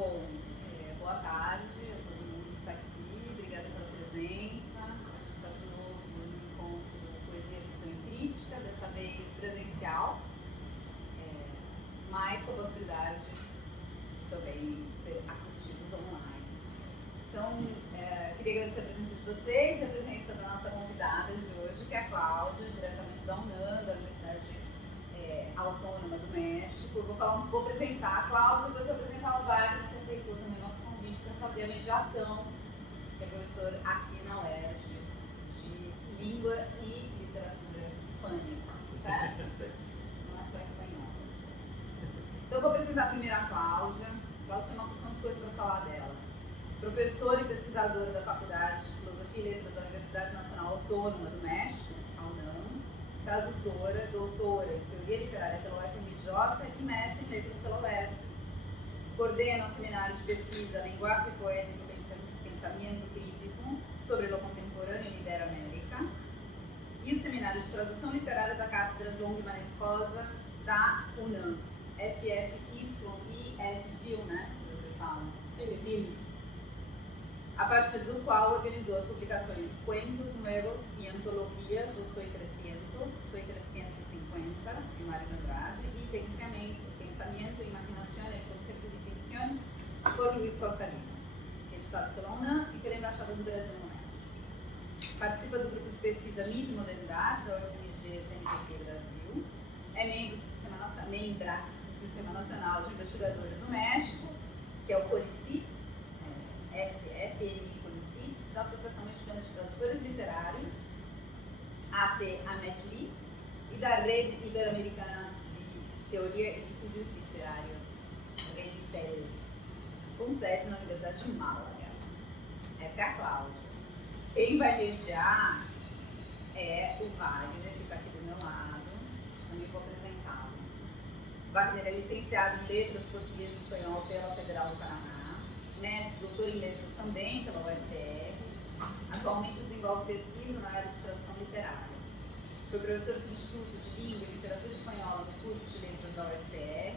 Bom, boa tarde a todo mundo que está aqui, obrigada pela presença. A gente está de novo no encontro Poesia, Ficção e Crítica, dessa vez presencial, mas com a possibilidade de também ser assistidos online. Então, queria agradecer a presença de vocês e a presença da nossa convidada de hoje, que é a Cláudia, diretamente da UNAM, da Universidade Autônoma do México. Eu vou apresentar a Cláudia, depois vou apresentar o Wagner, que aceitou também o nosso convite para fazer a mediação, que é professor aqui na UERJ de Língua e Literatura hispânica, certo? Não é só espanhol. Então eu vou apresentar primeiro a Cláudia. A Cláudia tem uma porção de coisa para falar dela. Professora e pesquisadora da Faculdade de Filosofia e Letras da Universidade Nacional Autônoma do México, a UNAM, tradutora, doutora em Teoria Literária pela UFMJ e mestre em Letras pela UERJ. Coordena o Seminário de Pesquisa Linguagem Poética e Pensamento Crítico sobre o Contemporâneo em Iberoamérica e o Seminário de Tradução Literária da Cátedra João Guimarães Rosa da UNAM, FFYIFVIL, né? Vocês falam. FFVIL. A partir do qual organizou as publicações Cuentos Nuevos e antologias O Soy 300, Soy 350, de Mário Andrade, e Pensamento e Imaginación, el Concepto de Ficción, por Luiz Costa Lima, editados pela UNAM e pela Embaixada do Brasil no México. Participa do grupo de pesquisa Mito e Modernidade da UFMG CNPq Brasil, é membro do Sistema Nacional de Investigadores no México, que é o CONICIT, SNI CONICIT, da Associação Mexicana de Tradutores Literários, ACAMETLI, e da Rede Ibero-Americana de Teoria e Estudos Literários, REDITEL, com sede na Universidade de Málaga. Essa é a Cláudia. Quem vai mediar é o Wagner, que está aqui do meu lado. Também vou apresentá-lo. Wagner é licenciado em Letras Português e Espanhol pela Federal do Paraná, mestre, doutor em Letras também pela UFPR. Atualmente desenvolve pesquisa na área de tradução literária. Foi professor substituto de Língua e Literatura Espanhola no curso de Letras da UFPR.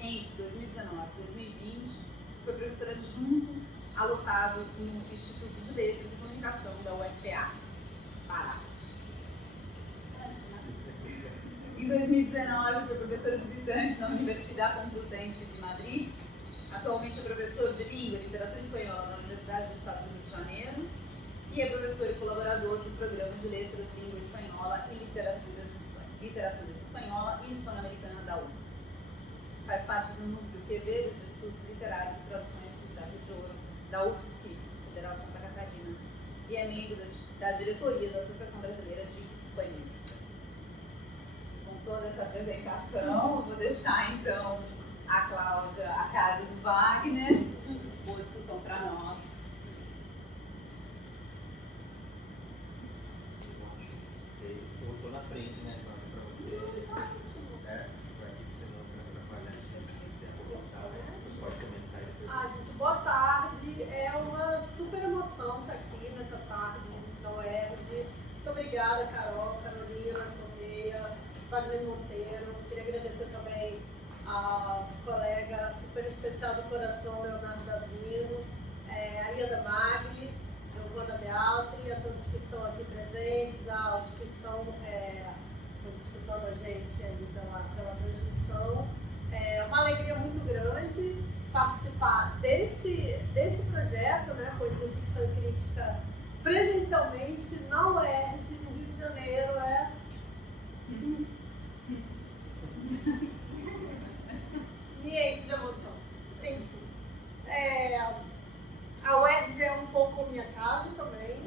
Entre 2019 e 2020, foi professor adjunto alocado no Instituto de Letras e Comunicação da UFPA, Pará. Em 2019, foi professor visitante na Universidade Complutense de Madrid. Atualmente é professor de Língua e Literatura Espanhola na Universidade do Estado do Rio de Janeiro e é professor e colaborador do Programa de Letras, Língua Espanhola e Literaturas Espanhola e Hispano-Americana da USP. Faz parte do Núcleo Quevedo de Estudos Literários e Traduções do Século de Ouro da UFSC, Federal de Santa Catarina, e é membro da diretoria da Associação Brasileira de Hispanistas. Com toda essa apresentação, eu vou deixar então a Cláudia a cargo do Wagner. Boa discussão para nós. Eu estou na frente, né, para você, para que você não trabalhar, se quiser começar, você pode começar e depois. Gente, boa tarde. É uma super emoção estar aqui nessa tarde na UERJ. Muito obrigada, Carol, Carolina, Correia, Wagner Monteiro. Queria agradecer também a colega super especial do coração, Leonardo Davino, a Ieda Magli, a Giovana Bealtri, a todos que estão aqui presentes, aos que estão escutando a gente aí pela transmissão. É uma alegria muito grande participar desse projeto, né, Poesia, Ficção e Crítica, presencialmente na UERJ, no Rio de Janeiro. Me enche de emoção. Enfim. A UERJ é um pouco minha casa também.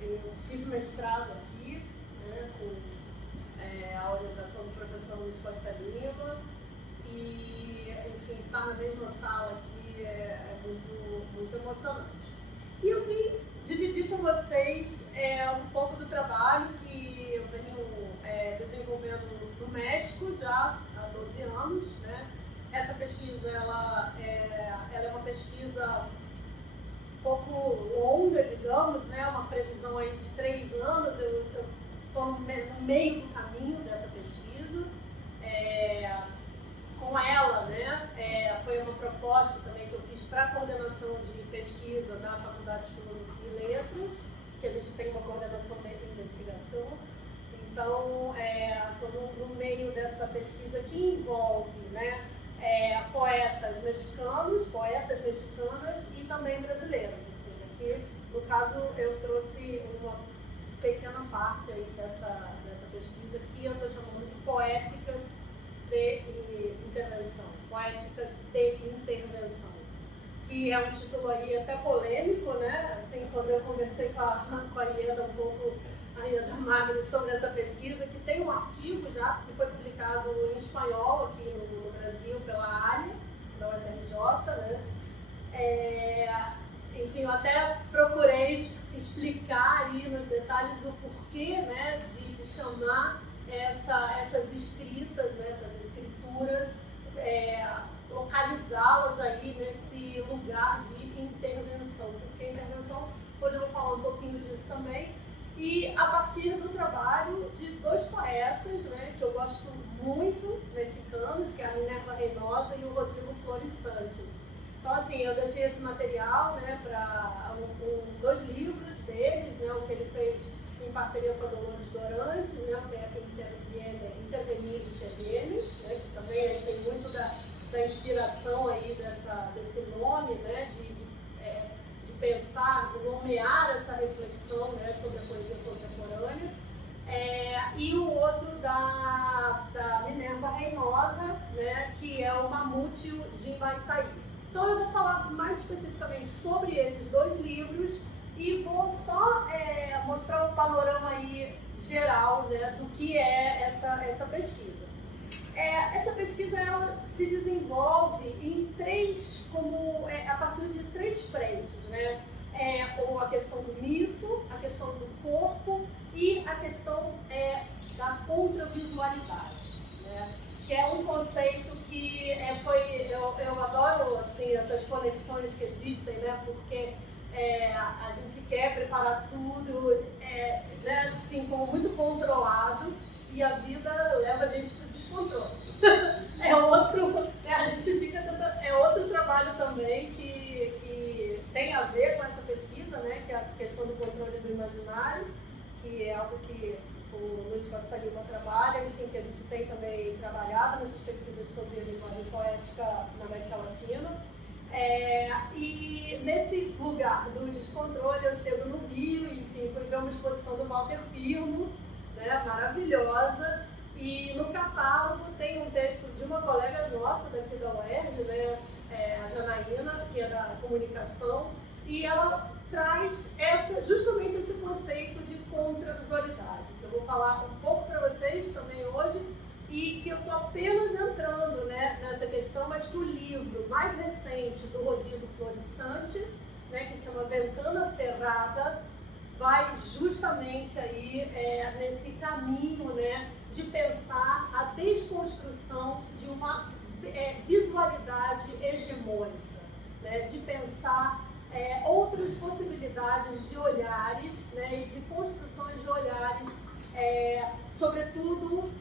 Eu fiz mestrado aqui, né, com a orientação do professor Luiz Costa Lima. E, enfim, estar na mesma sala aqui é muito, muito emocionante. E eu vim dividir com vocês um pouco do trabalho que eu venho desenvolvendo no México já há 12 anos, né? Essa pesquisa ela é uma pesquisa um pouco longa, digamos, né? Uma previsão aí de 3 anos. Eu estou no meio do caminho dessa pesquisa. Com ela, né? Foi uma proposta também que eu fiz para a coordenação de pesquisa da Faculdade de Filosofia e Letras, que a gente tem uma coordenação de investigação. Então, estou no meio dessa pesquisa que envolve, né, poetas mexicanas e também brasileiros. Assim, aqui, no caso, eu trouxe uma pequena parte aí dessa pesquisa que eu estou chamando de poéticas de intervenção, poéticas de intervenção, que é um título aí até polêmico, né? Assim, quando eu conversei com a Ieda um pouco, a Ieda Magri, sobre essa pesquisa, que tem um artigo já que foi publicado em espanhol aqui no Brasil pela área da UFRJ, né? Enfim, eu até procurei explicar aí nos detalhes o porquê, né, de chamar essas escritas, né, essas escrituras, localizá-las aí nesse lugar de intervenção, porque intervenção, hoje eu vou falar um pouquinho disso também, e a partir do trabalho de dois poetas, né, que eu gosto muito, mexicanos, que é a Minerva Reynosa e o Rodrigo Flores Santos. Então, assim, eu deixei esse material, né, para dois livros deles, né, o que ele fez em parceria com a Dolores Dorantes, né, que é Intervenir, né, que também tem muito da inspiração aí desse nome, né, de pensar, de nomear essa reflexão, né, sobre a poesia contemporânea. E o outro da Minerva Reynosa, né, que é o Mamútil Jimbaitaí. Então eu vou falar mais especificamente sobre esses dois livros e vou só mostrar um panorama aí geral, né, do que é essa pesquisa. Essa pesquisa ela se desenvolve em a partir de três frentes, né? A questão do mito, a questão do corpo e a questão da contravisualidade, né? Que é um conceito que eu adoro assim, essas conexões que existem, né? Porque a gente quer preparar tudo, né? Assim, como muito controlado, e a vida leva a gente para o descontrole. Outro trabalho também que tem a ver com essa pesquisa, né? Que é a questão do controle do imaginário, que é algo que o Luiz Costa Lima trabalha, enfim, que a gente tem também trabalhado nessas pesquisas sobre a linguagem poética na América Latina. E nesse lugar do descontrole, eu chego no Rio, enfim, fui ver uma exposição do Walter Firmo, né, maravilhosa, e no catálogo tem um texto de uma colega nossa daqui da UERJ, né, a Janaína, que é da comunicação, e ela traz justamente esse conceito de contravisualidade. Eu vou falar um pouco para vocês também hoje, e que eu estou apenas entrando, né, nessa questão, mas que o livro mais recente do Rodrigo Flores Santos, né, que se chama Ventana Cerrada, vai justamente aí nesse caminho, né, de pensar a desconstrução de uma visualidade hegemônica, né, de pensar outras possibilidades de olhares, né, e de construções de olhares, sobretudo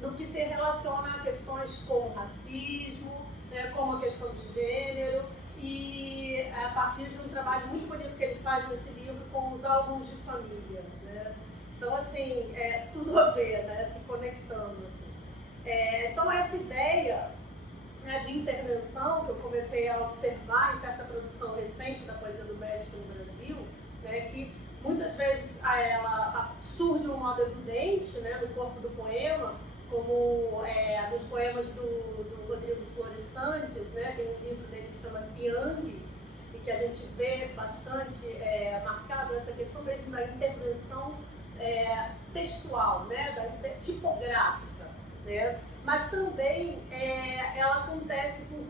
no que se relaciona a questões como racismo, né, como a questão de gênero, e a partir de um trabalho muito bonito que ele faz nesse livro com os álbuns de família, né? Então, assim, tudo a ver, né, se conectando, assim. Então, essa ideia, né, de intervenção que eu comecei a observar em certa produção recente da poesia do México no Brasil, né, que muitas vezes ela surge de um modo evidente, né, no corpo do poema, como nos poemas do Rodrigo Flores Santos, né, tem um livro dele que se chama Tiangues, e que a gente vê bastante marcado essa questão mesmo da intervenção textual, né, tipográfica, né, mas também ela acontece por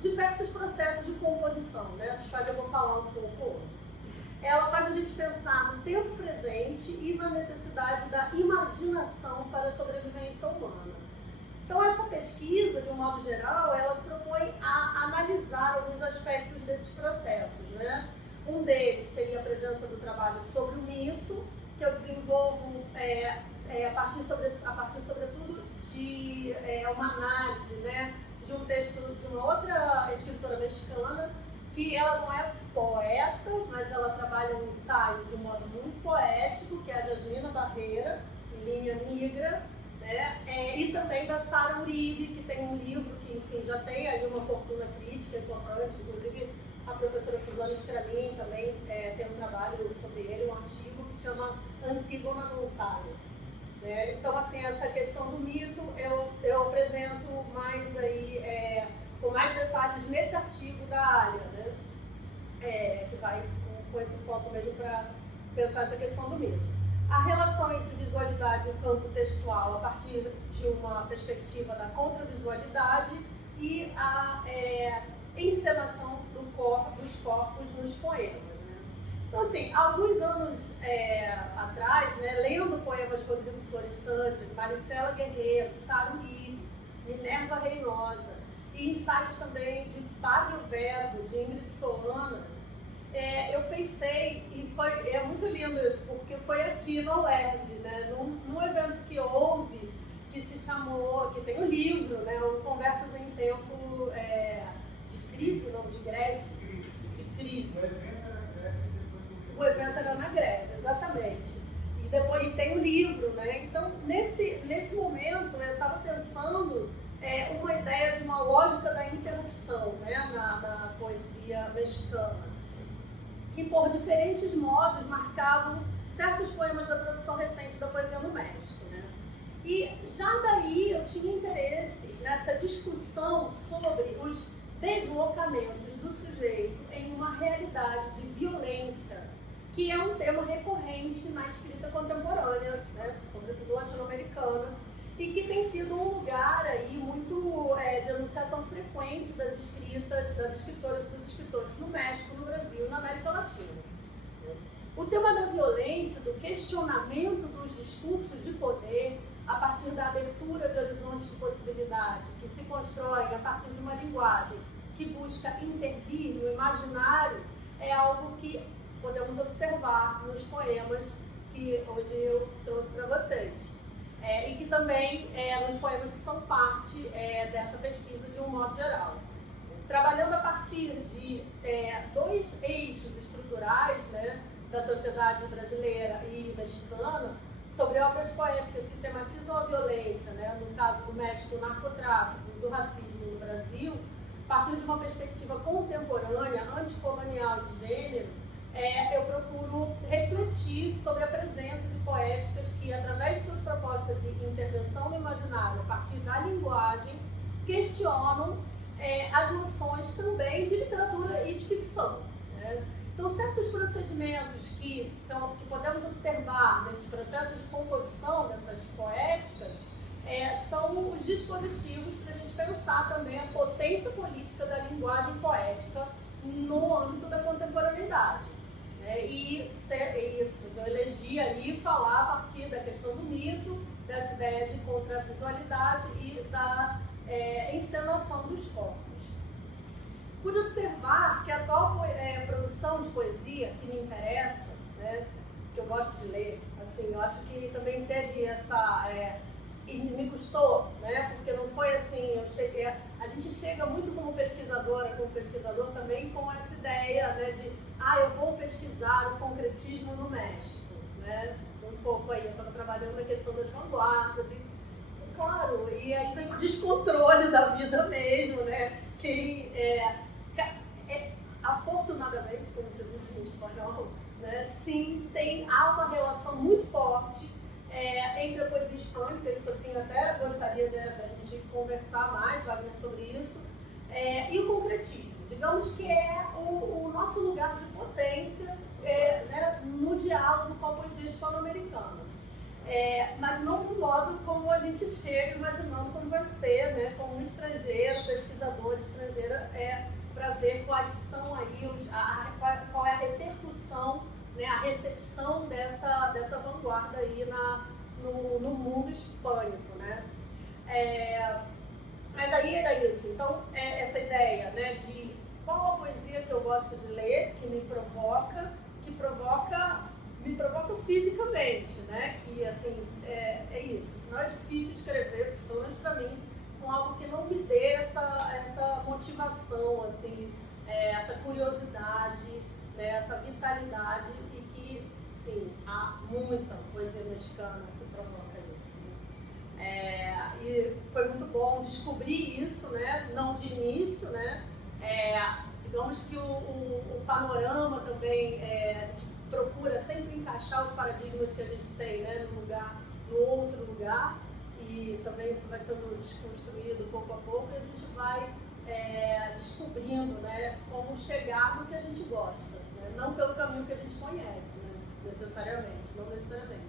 diversos processos de composição, né, dos quais eu vou falar um pouco hoje. Ela faz a gente pensar no tempo presente e na necessidade da imaginação para a sobrevivência humana. Então, essa pesquisa, de um modo geral, ela se propõe a analisar alguns aspectos desses processos, né? Um deles seria a presença do trabalho sobre o mito, que eu desenvolvo a partir sobretudo, de uma análise, né, de um texto de uma outra escritora mexicana, que ela não é poeta, mas ela trabalha um ensaio de um modo muito poético, que é a Jasmina Barreira, Linha Negra, né? E também da Sara Uribe, que tem um livro que, enfim, já tem aí uma fortuna crítica importante, inclusive a professora Suzana Stramin também tem um trabalho sobre ele, um artigo que se chama Antígona Gonçalves. Né? Então, assim, essa questão do mito eu apresento mais aí, com mais detalhes nesse artigo da área, né? Que vai com esse foco mesmo para pensar essa questão do mito. A relação entre visualidade e campo textual a partir de uma perspectiva da contravisualidade e a encenação dos corpos nos poemas. Né? Então, assim, alguns anos atrás, né, lendo poemas de Rodrigo Flores Santos, Maricela Guerreiro, Sara Uribe, Minerva Reinosa, e ensaios também de Fábio Verbo, de Ingrid Solanas, eu pensei, e é muito lindo isso, porque foi aqui na UERJ, né, num evento que houve, que se chamou, que tem um livro, né, o Conversas em Tempo de Crise, não de greve, de crise. O evento era na greve, exatamente. E tem um livro, né, então nesse momento eu estava pensando uma ideia de uma lógica da interrupção, né, na poesia mexicana, que por diferentes modos marcavam certos poemas da produção recente da poesia no México. Né? E já daí eu tinha interesse nessa discussão sobre os deslocamentos do sujeito em uma realidade de violência, que é um tema recorrente na escrita contemporânea, né, sobretudo latino-americana, e que tem sido um lugar aí muito de anunciação frequente das escritoras e dos escritores no México, no Brasil e na América Latina. O tema da violência, do questionamento dos discursos de poder, a partir da abertura de horizontes de possibilidade, que se constroem a partir de uma linguagem que busca intervir no imaginário, é algo que podemos observar nos poemas que hoje eu trouxe para vocês. E que também nos poemas que são parte dessa pesquisa de um modo geral. Trabalhando a partir de dois eixos estruturais, né, da sociedade brasileira e mexicana, sobre obras poéticas que tematizam a violência, né, no caso do México, o narcotráfico e do racismo no Brasil, a partir de uma perspectiva contemporânea, anticolonial de gênero, eu procuro refletir sobre a presença de poéticas que, através de suas propostas de intervenção no imaginário, a partir da linguagem, questionam as noções também de literatura e de ficção. Né? Então, certos procedimentos que podemos observar nesses processos de composição dessas poéticas são os dispositivos para a gente pensar também a potência política da linguagem poética no âmbito da contemporaneidade. Eu elegi ali falar a partir da questão do mito, dessa ideia de contravisualidade e da encenação dos corpos. Pude observar que a atual produção de poesia que me interessa, né, que eu gosto de ler, assim, eu acho que também teve essa... e me custou, né, porque não foi assim, a gente chega muito como pesquisador também com essa ideia, né, de eu vou pesquisar o concretismo no México, né, um pouco aí, eu estava trabalhando na questão das vanguardas, e claro, e aí vem o descontrole da vida mesmo, né, que afortunadamente, como você disse em espanhol, né, sim, há uma relação muito forte entre a poesia hispânica, isso assim, até gostaria da gente conversar mais, Wagner, sobre isso, e o concretismo. Digamos que é o nosso lugar de potência né, no diálogo com a poesia hispano-americana. Mas não do modo como a gente chega imaginando como vai ser, né, como um estrangeiro, pesquisador estrangeira, para ver quais são aí qual é a repercussão, né, a recepção dessa vanguarda aí no mundo hispânico, né? Mas aí era isso. Então, essa ideia, né, de qual a poesia que eu gosto de ler, que me provoca fisicamente, né? Que, assim, é isso. Senão é difícil escrever, pelo menos para mim, com com algo que não me dê essa motivação, assim, essa curiosidade, né, essa vitalidade, e que, sim, há muita poesia mexicana que provoca isso. E foi muito bom descobrir isso, né, não de início, né, digamos que o panorama também, a gente procura sempre encaixar os paradigmas que a gente tem, né, no outro lugar, e também isso vai sendo desconstruído pouco a pouco, e a gente vai descobrindo, né, como chegar no que a gente gosta, né, não pelo caminho que a gente conhece, né, não necessariamente.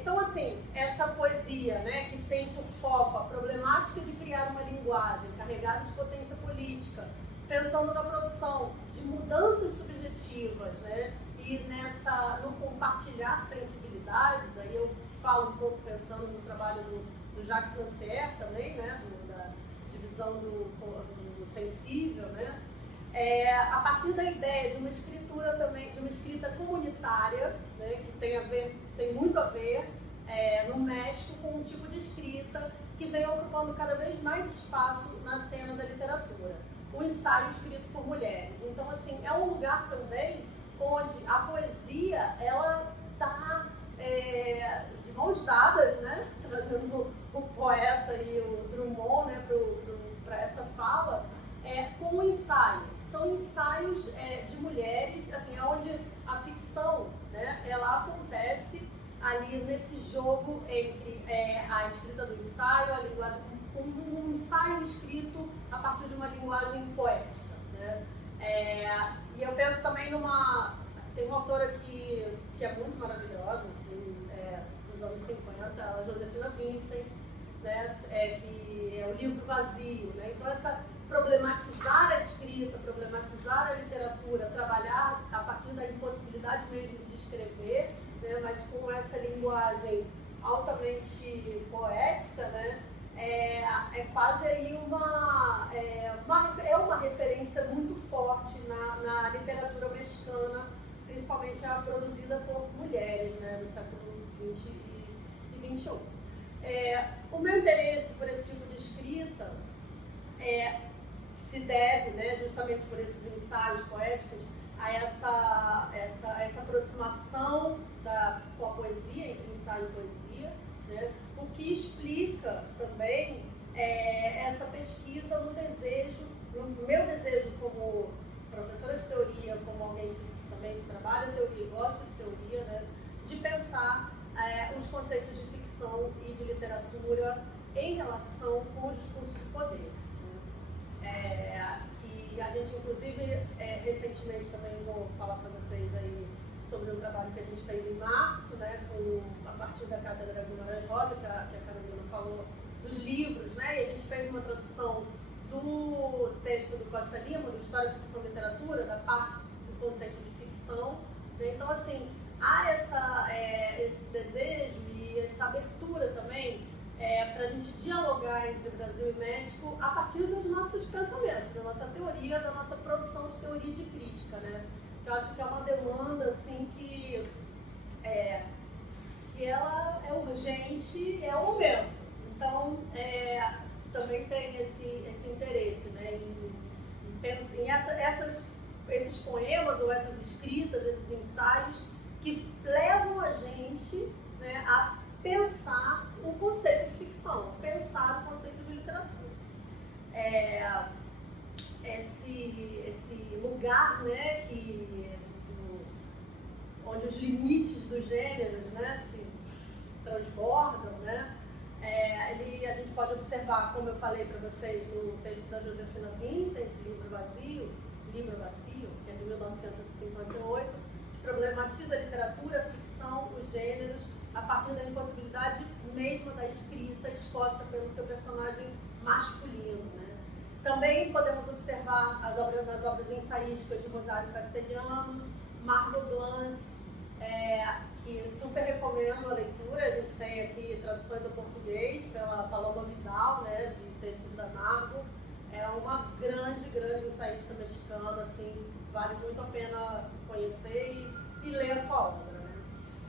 Então, assim, essa poesia, né, que tem por foco a problemática de criar uma linguagem carregada de potência política, pensando na produção de mudanças subjetivas, né, e no compartilhar sensibilidades, aí eu falo um pouco pensando no trabalho do Jacques Rancière também, né, da divisão do sensível, né, a partir da ideia de uma escritura também, de uma escrita comunitária, né, que tem muito a ver no México com um tipo de escrita que vem ocupando cada vez mais espaço na cena da literatura, o ensaio escrito por mulheres. Então, assim, é um lugar também onde a poesia, ela está de mãos dadas, né, trazendo o poeta e o Drummond, né, para essa fala, com o ensaio. São ensaios de mulheres, assim, onde a ficção, né, ela acontece ali nesse jogo entre a escrita do ensaio, a linguagem, um ensaio escrito a partir de uma linguagem poética, né? E eu penso também tem uma autora que é muito maravilhosa, assim, dos anos 50, a Josefina Vincenz, né, que é o livro vazio, né? Então, problematizar a escrita, problematizar a literatura, trabalhar a partir da impossibilidade mesmo de escrever, né, mas com essa linguagem altamente poética, né, quase aí uma referência muito forte na literatura mexicana, principalmente a produzida por mulheres, né, no século XX e XXI. O meu interesse por esse tipo de escrita se deve, né, justamente por esses ensaios poéticos, a essa aproximação com a poesia, entre ensaio e poesia, né, o que explica também essa pesquisa no meu desejo como professora de teoria, como alguém que também trabalha em teoria e gosta de teoria, né, de pensar os conceitos de ficção e de literatura em relação com o discurso de poder. Que a gente, inclusive, recentemente também vou falar para vocês aí sobre um trabalho que a gente fez em março, né, a partir da Cátedra Guimarães Rosa, que a Carolina falou, dos livros, né, e a gente fez uma tradução do texto do Costa Lima, do História, Ficção e Literatura, da parte do conceito de ficção, né? Então, assim, há esse desejo e essa abertura também para a gente dialogar entre Brasil e México a partir dos nossos pensamentos, da nossa teoria, da nossa produção de teoria e de crítica, né? Eu acho que é uma demanda, assim, que ela é urgente e é o momento. Então, também tem esse interesse, né, em esses poemas ou essas escritas, esses ensaios que levam a gente, né, a pensar o conceito de ficção, pensar o conceito de literatura. Esse lugar, né, onde os limites dos gêneros, né, se transbordam, né, a gente pode observar, como eu falei para vocês no texto da Josefina Vincenz, Livro Vazio, que é de 1958, que problematiza a literatura, a ficção, os gêneros, a partir da impossibilidade mesma da escrita exposta pelo seu personagem masculino, né? Também podemos observar nas obras ensaísticas de Rosário Castellanos, Margot Glantz, que super recomendo a leitura. A gente tem aqui traduções ao português pela Paloma Vidal, né, de textos da Margot. É uma grande ensaísta mexicana, assim, vale muito a pena conhecer e ler a sua obra, né?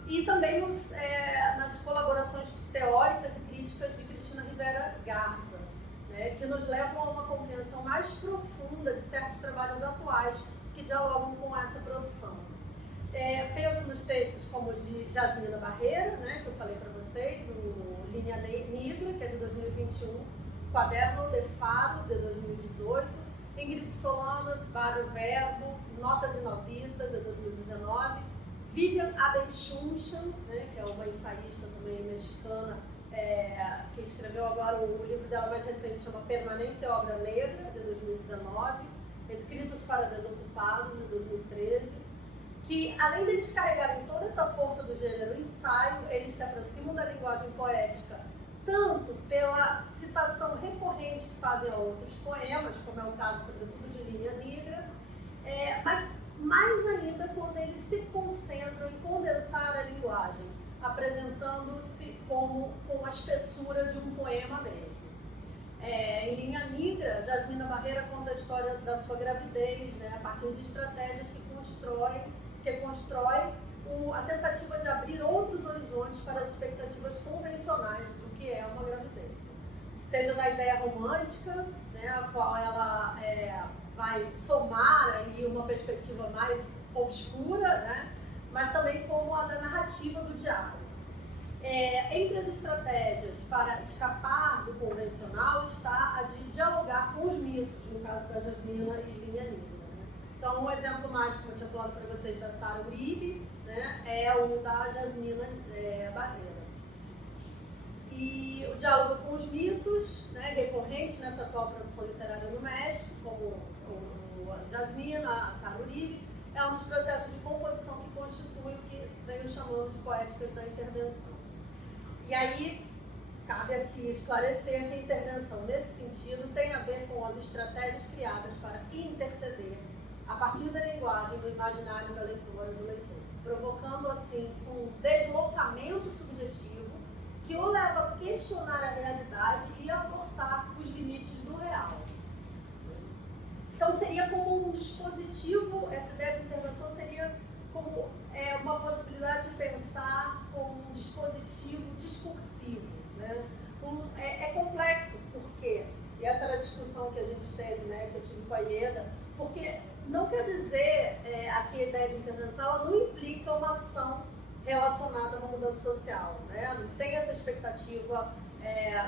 E também nas colaborações teóricas e críticas de Cristina Rivera Garza, né, que nos levam a uma compreensão mais profunda de certos trabalhos atuais que dialogam com essa produção. Penso nos textos como o de Jasmina Barreira, né, que eu falei para vocês, o Linha Negra, que é de 2021, Quaderno de Faros, de 2018, Ingrid Solanas, Barrio Verbo, Notas Inauditas, de 2019, Vivian Abenchunchen, né, que é uma ensaísta também mexicana, que escreveu agora o livro dela mais recente, chama Permanente Obra Negra, de 2019, Escritos para Desocupados, de 2013, que além de eles carregarem toda essa força do gênero ensaio, eles se aproximam da linguagem poética, tanto pela citação recorrente que fazem a outros poemas, como é o caso, sobretudo, de Linha Negra, mas mais ainda quando eles se concentram em condensar a linguagem, apresentando-se como com a espessura de um poema mesmo. Em Linha Negra, Jasmina Barreira conta a história da sua gravidez, né, a partir de estratégias que constrói a tentativa de abrir outros horizontes para as expectativas convencionais do que é uma gravidez. Seja da ideia romântica, né, a qual ela vai somar aí uma perspectiva mais obscura, né, mas também como a da narrativa do diálogo. Entre as estratégias para escapar do convencional está a de dialogar com os mitos, no caso da Jasmina e Linha Negra. Então, um exemplo mais, como eu tinha falado para vocês, da Sara Uribe, né, é o da Jasmina Barreira. E o diálogo com os mitos, né, recorrente nessa atual produção literária no México, como a Jasmina, a Sara Uribe, é um dos processos de composição que constitui o que venho chamando de poéticas da intervenção. E aí, cabe aqui esclarecer que a intervenção, nesse sentido, tem a ver com as estratégias criadas para interceder a partir da linguagem do imaginário da leitora e do leitor, provocando assim um deslocamento subjetivo que o leva a questionar a realidade e a forçar os limites do real. Então seria como um dispositivo, essa ideia de intervenção seria como uma possibilidade de pensar como um dispositivo discursivo, né? É complexo, porque, e essa era a discussão que a gente teve, né, que eu tive com a Ieda, porque não quer dizer aqui a ideia de intervenção, ela não implica uma ação relacionada a uma mudança social, né? Não tem essa expectativa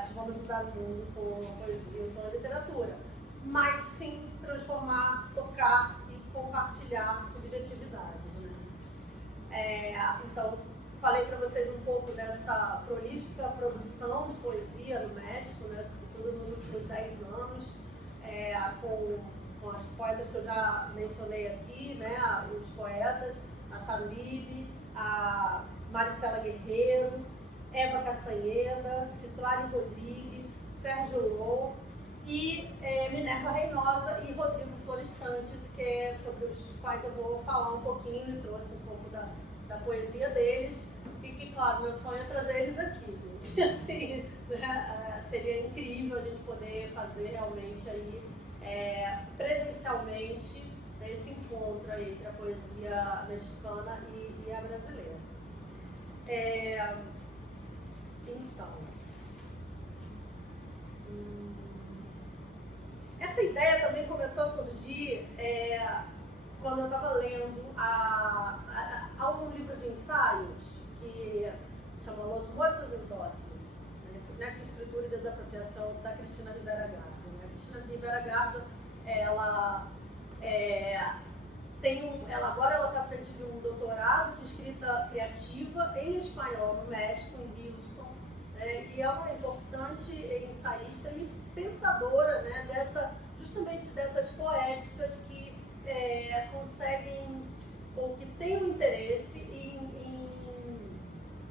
de vamos mudar o mundo com a poesia ou com a literatura, mas sim transformar, tocar e compartilhar subjetividades, né? Então, falei para vocês um pouco dessa prolífica produção de poesia no México, né, sobretudo nos últimos 10 anos, com as poetas que eu já mencionei aqui, né, os poetas, a Sara Uribe, a Maricela Guerreiro, Eva Castanheda, Citlari Rodrigues, Sérgio Lô e Minerva Reinosa e Rodrigo Flores Santos, que é sobre os quais eu vou falar um pouquinho e trouxe um pouco da poesia deles. E que, claro, meu sonho é trazer eles aqui, gente. Assim, né? Seria incrível a gente poder fazer realmente aí, presencialmente, esse encontro aí entre a poesia mexicana e a brasileira. Então, essa ideia também começou a surgir quando eu estava lendo há um livro de ensaios que chama Los Muertos Indóciles, né, que é escritura e desapropriação da Cristina Rivera Garza. Né? A Cristina Rivera Garza, agora ela está à frente de um doutorado de escrita criativa em espanhol no México, em Houston, e é uma importante ensaísta e pensadora, né, justamente dessas poéticas que conseguem ou que têm um interesse em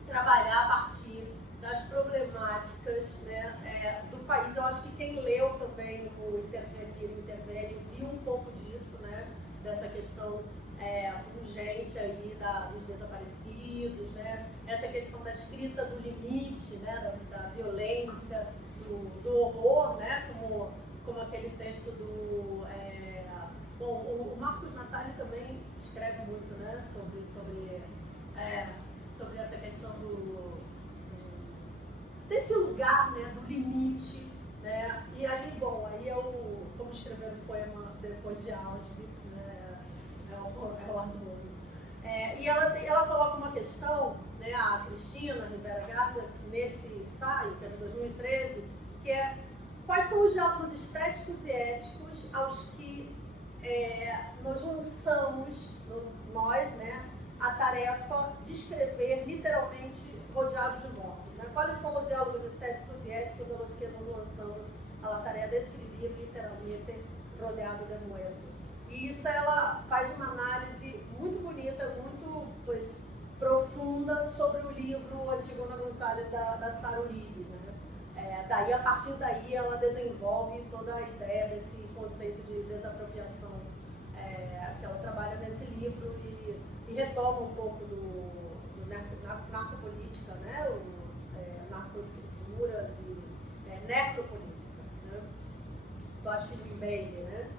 trabalhar a partir das problemáticas, né, do país. Eu acho que quem leu também o Intervene viu um pouco disso, né, dessa questão urgente aí dos desaparecidos, né, essa questão da escrita do limite, né, da violência, do horror, né, como aquele texto do... o Marcos Natali também escreve muito, né, sobre essa questão desse lugar, né, do limite, né? E aí, bom, aí eu, como escrever um poema depois de Auschwitz, né, é o adoro. E ela coloca uma questão, né, a Cristina Rivera Garza, nesse ensaio, que é de 2013, que é quais são os diálogos estéticos e éticos aos que nós lançamos, nós, né, a tarefa de escrever literalmente rodeados de mortos. Né? Quais são os diálogos estéticos e éticos aos que nós lançamos a tarefa de escrever literalmente rodeado de mortos? E isso ela faz uma análise muito bonita, muito profunda sobre o livro Antígona Gonçalves da Sara Uribe. Né? Daí, a partir daí, ela desenvolve toda a ideia desse conceito de desapropriação que ela trabalha nesse livro e retoma um pouco do narcopolítica, né? Narcoescrituras e necropolítica, né? Do Achille Mbembe, né?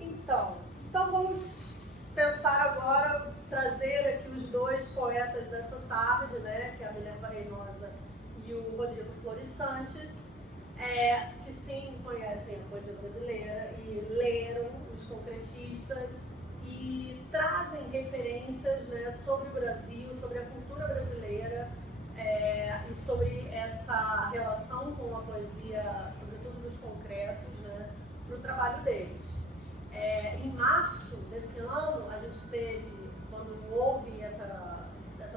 Então vamos pensar agora, trazer aqui os dois poetas dessa tarde, né? Que é a Minerva Reinosa e o Rodrigo Flores Santos, que sim conhecem a poesia brasileira e leram os concretistas e trazem referências, né, sobre o Brasil, sobre a cultura brasileira e sobre essa relação com a poesia, sobretudo dos concretos, né, para o trabalho deles. Em março desse ano, a gente teve, quando houve essa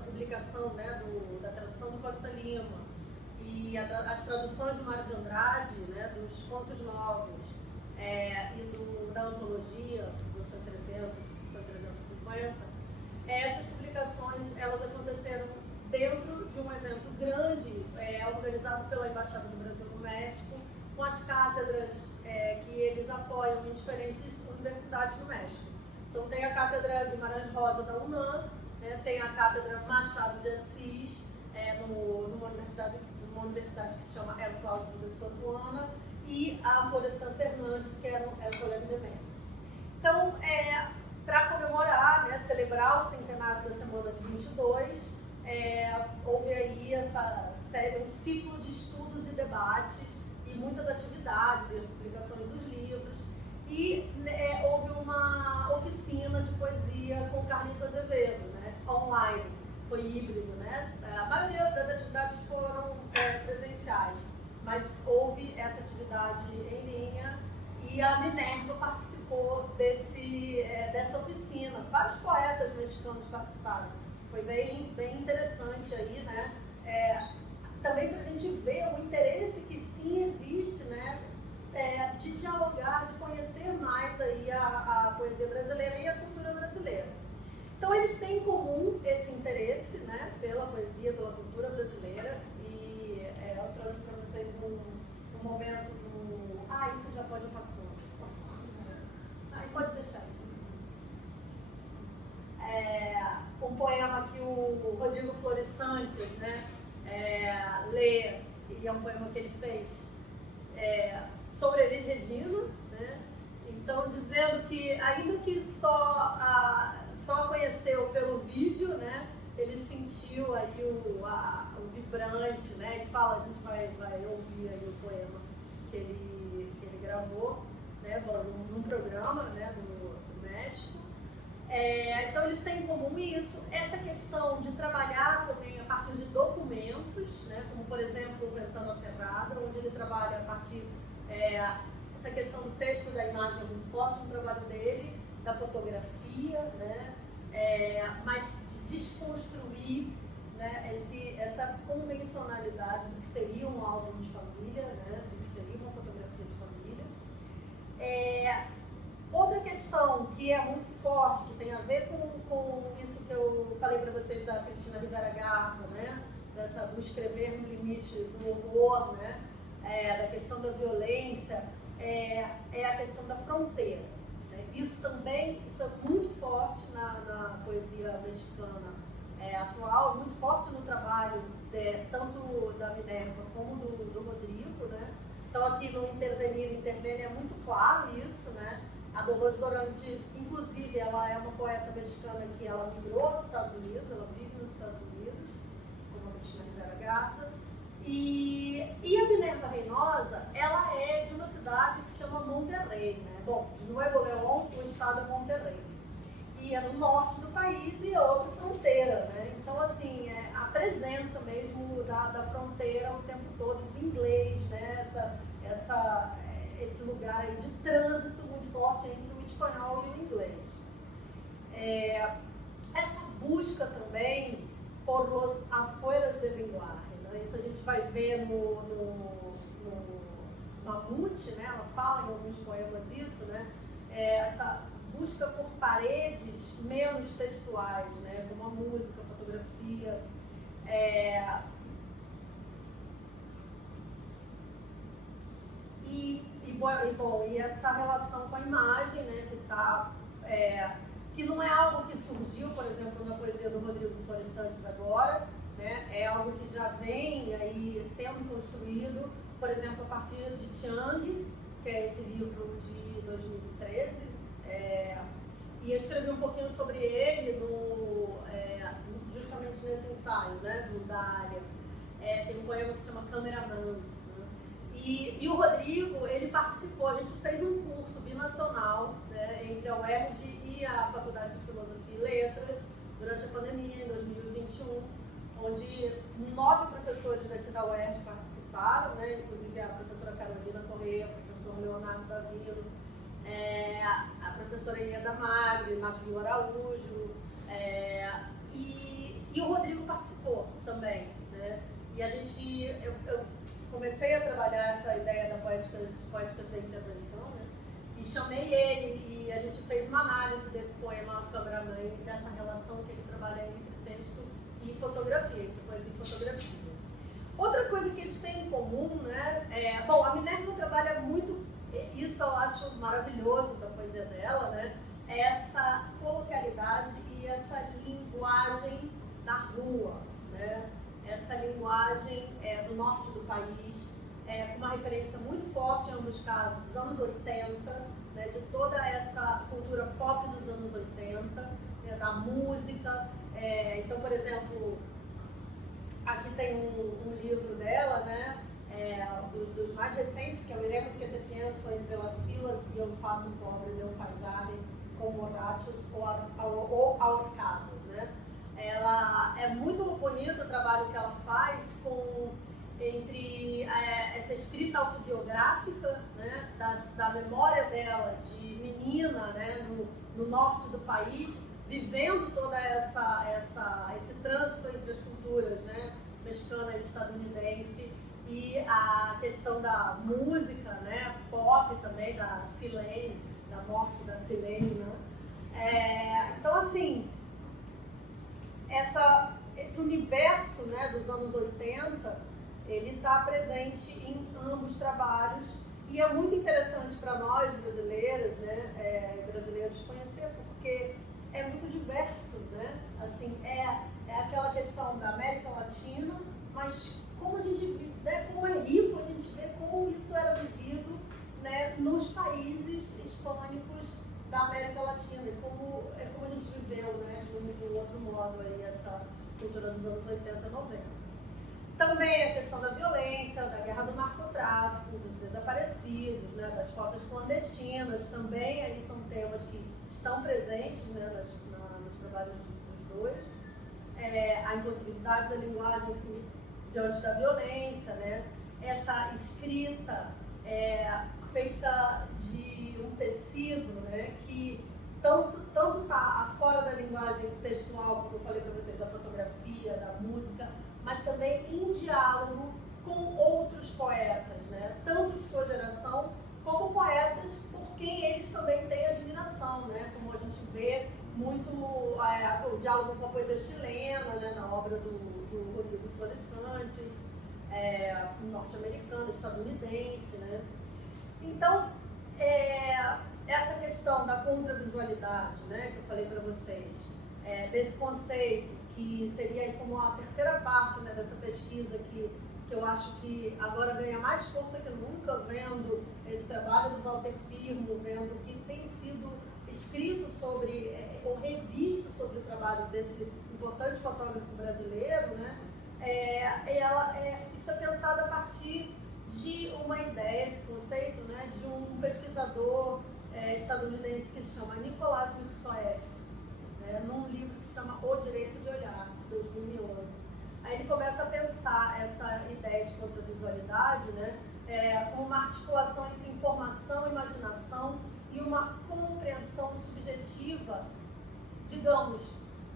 publicação, né, da tradução do Costa Lima e as traduções do Mário de Andrade, né, dos Contos Novos e da antologia do São 350, essas publicações elas aconteceram dentro de um evento grande organizado pela Embaixada do Brasil no México, com as cátedras que eles apoiam em diferentes universidades do México. Então tem a Cátedra Guimarães Rosa da UNAM, né, tem a Cátedra Machado de Assis, numa universidade que se chama El Claustro de Sorbona, e a Florestan Fernandes, que era o Colégio de México. Então, para comemorar, né, celebrar o centenário da Semana de 22, houve aí essa série, um ciclo de estudos e debates e muitas atividades e as publicações dos livros. E houve uma oficina de poesia com Carlito Azevedo, né, online, foi híbrido, né? A maioria das atividades foram presenciais, mas houve essa atividade em linha e a Minerva participou dessa oficina. Vários poetas mexicanos participaram. Foi bem interessante aí, né? Também para a gente ver o interesse que sim existe, né? De dialogar, de conhecer mais aí a poesia brasileira e a cultura brasileira. Então eles têm em comum esse interesse, né, pela poesia, pela cultura brasileira, e eu trouxe para vocês um momento do... isso já pode passar. Pode deixar isso. Um poema que o Rodrigo Flores Santos, né, lê, e é um poema que ele fez sobre Elis Regina, né? Então, dizendo que, ainda que só conheceu pelo vídeo, né, ele sentiu aí o vibrante, né? Ele fala, a gente vai ouvir aí o poema que ele gravou, né, num programa, né, do México. Então, eles têm em comum isso, essa questão de trabalhar também a partir de documentos, né, como, por exemplo, o Ventana Cerrada, onde ele trabalha a partir... essa questão do texto e da imagem é muito forte no trabalho dele, da fotografia, né? Mas de desconstruir, né, essa convencionalidade do que seria um álbum de família, né, do que seria uma fotografia de família. Outra questão que é muito forte, que tem a ver com isso que eu falei para vocês da Cristina Rivera Garza, né, do escrever no limite do horror, né, da questão da violência, é a questão da fronteira. Né? Isso é muito forte na poesia mexicana atual, muito forte no trabalho tanto da Minerva como do Rodrigo. Né? Então aqui no Intervenir é muito claro isso. Né? A Dolores Dorantes, inclusive, ela é uma poeta mexicana que ela migrou aos Estados Unidos, ela vive nos Estados Unidos, como a Cristina Rivera Garza. E a Minerva Reynosa, ela é de uma cidade que se chama Monterrey, né? Bom, de Nuevo León, o estado é Monterrey. E é no norte do país e é outra fronteira, né? Então, assim, a presença mesmo da fronteira o tempo todo do inglês, né? Esse lugar aí de trânsito muito forte entre o espanhol e o inglês. Essa busca também por los afueras del lenguaje, né? Isso a gente vai ver no Mamute, né? Ela fala em alguns poemas isso, né? Essa busca por paredes menos textuais, né? Como a música, a fotografia. E essa relação com a imagem, né? Que não é algo que surgiu, por exemplo, na poesia do Rodrigo Flores Santos agora, né? É algo que já vem aí sendo construído, por exemplo, a partir de Tiangues, que é esse livro de 2013, e eu escrevi um pouquinho sobre ele justamente nesse ensaio, né, da área. Tem um poema que se chama Cameraman. E o Rodrigo, ele participou, a gente fez um curso binacional, né, entre a UERJ e a Faculdade de Filosofia e Letras, durante a pandemia, em 2021, onde 9 professores daqui da UERJ participaram, né, inclusive a professora Carolina Corrêa, o professor Leonardo Davino, a professora Ieda Magri, Nabio Araújo, e o Rodrigo participou também, né, e eu comecei a trabalhar essa ideia da poéticas da intervenção, né? E chamei ele e a gente fez uma análise desse poema Cameraman, dessa relação que ele trabalha entre texto e fotografia, entre poesia e fotografia. Outra coisa que eles têm em comum, né? Bom, a Minerva trabalha muito, isso eu acho maravilhoso da poesia dela, né? Essa colocalidade e essa linguagem da rua, né? Essa linguagem do norte do país, com uma referência muito forte em ambos casos, dos anos 80, né, de toda essa cultura pop dos anos 80, né, da música. Então, por exemplo, aqui tem um livro dela, né, dos mais recentes, que é o Iremos que te pienso entre las filas y el fato pobre de un paisaje com borrachos ou ahorcados, né? É muito bonito o trabalho que ela faz entre essa escrita autobiográfica, né, da memória dela de menina, né, no norte do país, vivendo toda esse trânsito entre as culturas, né, mexicana e estadunidense, e a questão da música, né, pop também, da Silene, da morte da Silene, né? Então, assim, esse universo, né, dos anos 80, ele está presente em ambos os trabalhos e é muito interessante para nós brasileiros, né, brasileiros conhecer, porque é muito diverso, né? Assim, é aquela questão da América Latina, mas como a gente vive, né, como é rico a gente vê como isso era vivido, né, nos países hispânicos da América Latina, e como a gente viveu, né, de um outro modo aí essa cultura dos anos 80 e 90. Também a questão da violência, da guerra do narcotráfico, dos desaparecidos, né, das fossas clandestinas, também aí são temas que estão presentes, né, nos trabalhos dos dois. A impossibilidade da linguagem diante da violência, né, essa escrita feita de um tecido, né, que tanto está fora da linguagem textual, como eu falei para vocês, da fotografia, da música, mas também em diálogo com outros poetas, né, tanto de sua geração, como poetas por quem eles também têm admiração, né, como a gente vê muito o diálogo com a poesia chilena, né, na obra do Rodrigo Flores Santos, norte-americano, estadunidense, né. Então, essa questão da contravisualidade, né, que eu falei para vocês, desse conceito que seria aí como a terceira parte, né, dessa pesquisa que eu acho que agora ganha mais força que nunca, vendo esse trabalho do Walter Firmo, vendo o que tem sido escrito sobre, ou revisto sobre o trabalho desse importante fotógrafo brasileiro, né, isso é pensado a partir de uma ideia, esse conceito, né, de um pesquisador estadunidense que se chama Nicolás Mirzoeff, né, num livro que se chama O Direito de Olhar, de 2011. Aí ele começa a pensar essa ideia de contravisualidade, né, como uma articulação entre informação, imaginação e uma compreensão subjetiva, digamos,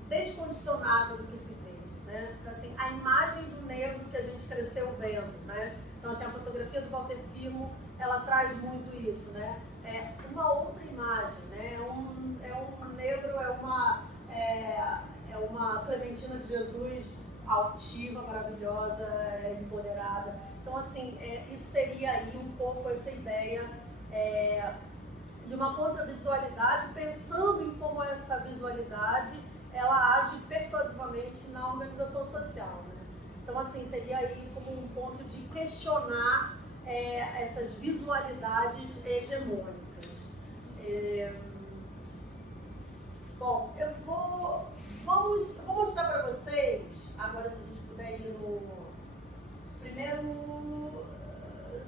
descondicionada do que se vê. Né? Assim, a imagem do negro que a gente cresceu vendo, né? Então, assim, a fotografia do Walter Filmo, ela traz muito isso, né? É uma outra imagem, né? É um negro, é uma Clementina de Jesus altiva, maravilhosa, empoderada. Então, assim, isso seria aí um pouco essa ideia de uma contravisualidade, pensando em como essa visualidade ela age persuasivamente na organização social. Né? Então, assim, seria aí como um ponto de questionar essas visualidades hegemônicas. Bom, vou mostrar para vocês, agora se a gente puder ir primeiro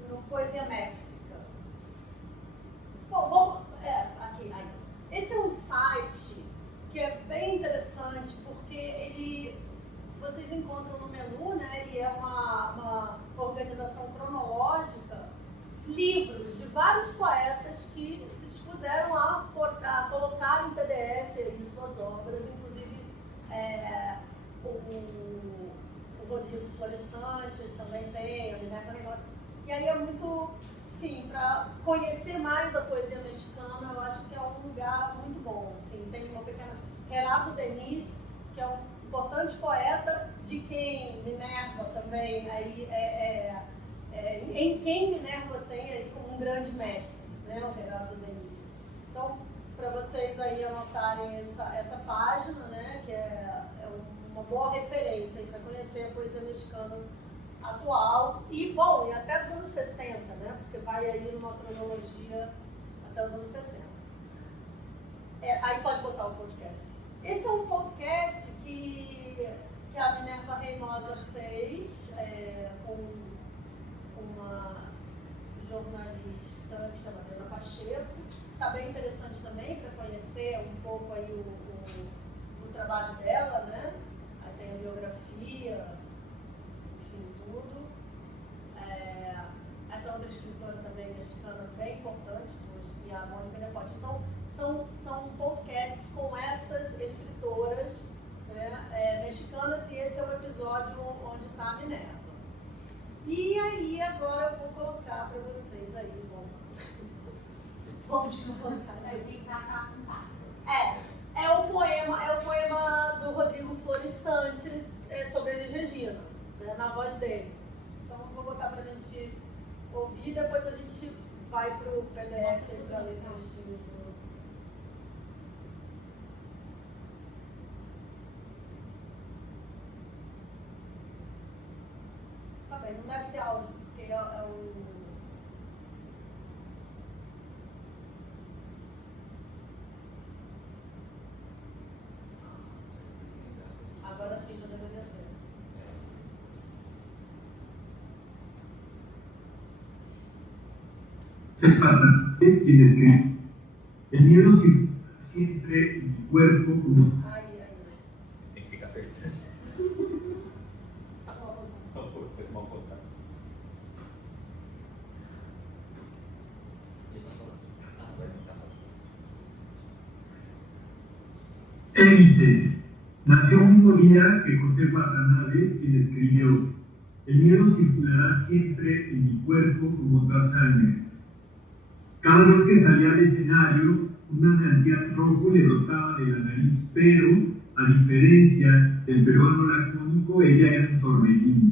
no Poesia Méxica. Bom, aqui. Esse é um site que é bem interessante, porque vocês encontram no menu, né, ele é uma organização cronológica, livros de vários poetas que se dispuseram a colocar em PDF aí suas obras, inclusive o Rodrigo Floressantes também tem, a Minerva Reynosa. E aí é muito, enfim, para conhecer mais a poesia mexicana, eu acho que é um lugar muito bom. Assim, tem uma pequena Renato Denis, que é um importante poeta, de quem Minerva também, aí, em quem Minerva tem aí como um grande mestre, né, o Renato Denis. Então, para vocês aí anotarem essa página, né, que é uma boa referência para conhecer a poesia mexicana atual e, bom, e até os anos 60, né, porque vai aí numa cronologia até os anos 60. Aí pode botar o podcast. Esse é um podcast que a Minerva Reynosa fez com uma jornalista que se chama Adriana Pacheco. Está bem interessante também para conhecer um pouco aí o trabalho dela, né? Aí tem a biografia, enfim, tudo. Essa outra escritora também mexicana bem importante, e a Mônica Nepote. Então, são podcasts com essas escritoras, né, mexicanas, e esse é o episódio onde está a Minerva. E aí, agora eu vou colocar para vocês aí, vamos colocar. É o poema do Rodrigo Floressantes sobre Elis Regina, né, na voz dele. Então, eu vou botar para a gente ouvir, depois a gente vai para o PDF para ler trechinhos do... Tá bem, não deve ter áudio, porque é o... Agora sim, já deveria ter. Quien escribe, el miedo siempre en mi cuerpo como... Tem que ficar perto. Foi mal colocado. Él dice, nació un mismo día que José Watanabe, quien escribió, el miedo circulará siempre en mi cuerpo como otra sangre. Cada vez que salía al escenario, un manantial rojo le brotaba de la nariz, pero, a diferencia del peruano lacónico, ella era un torbellino.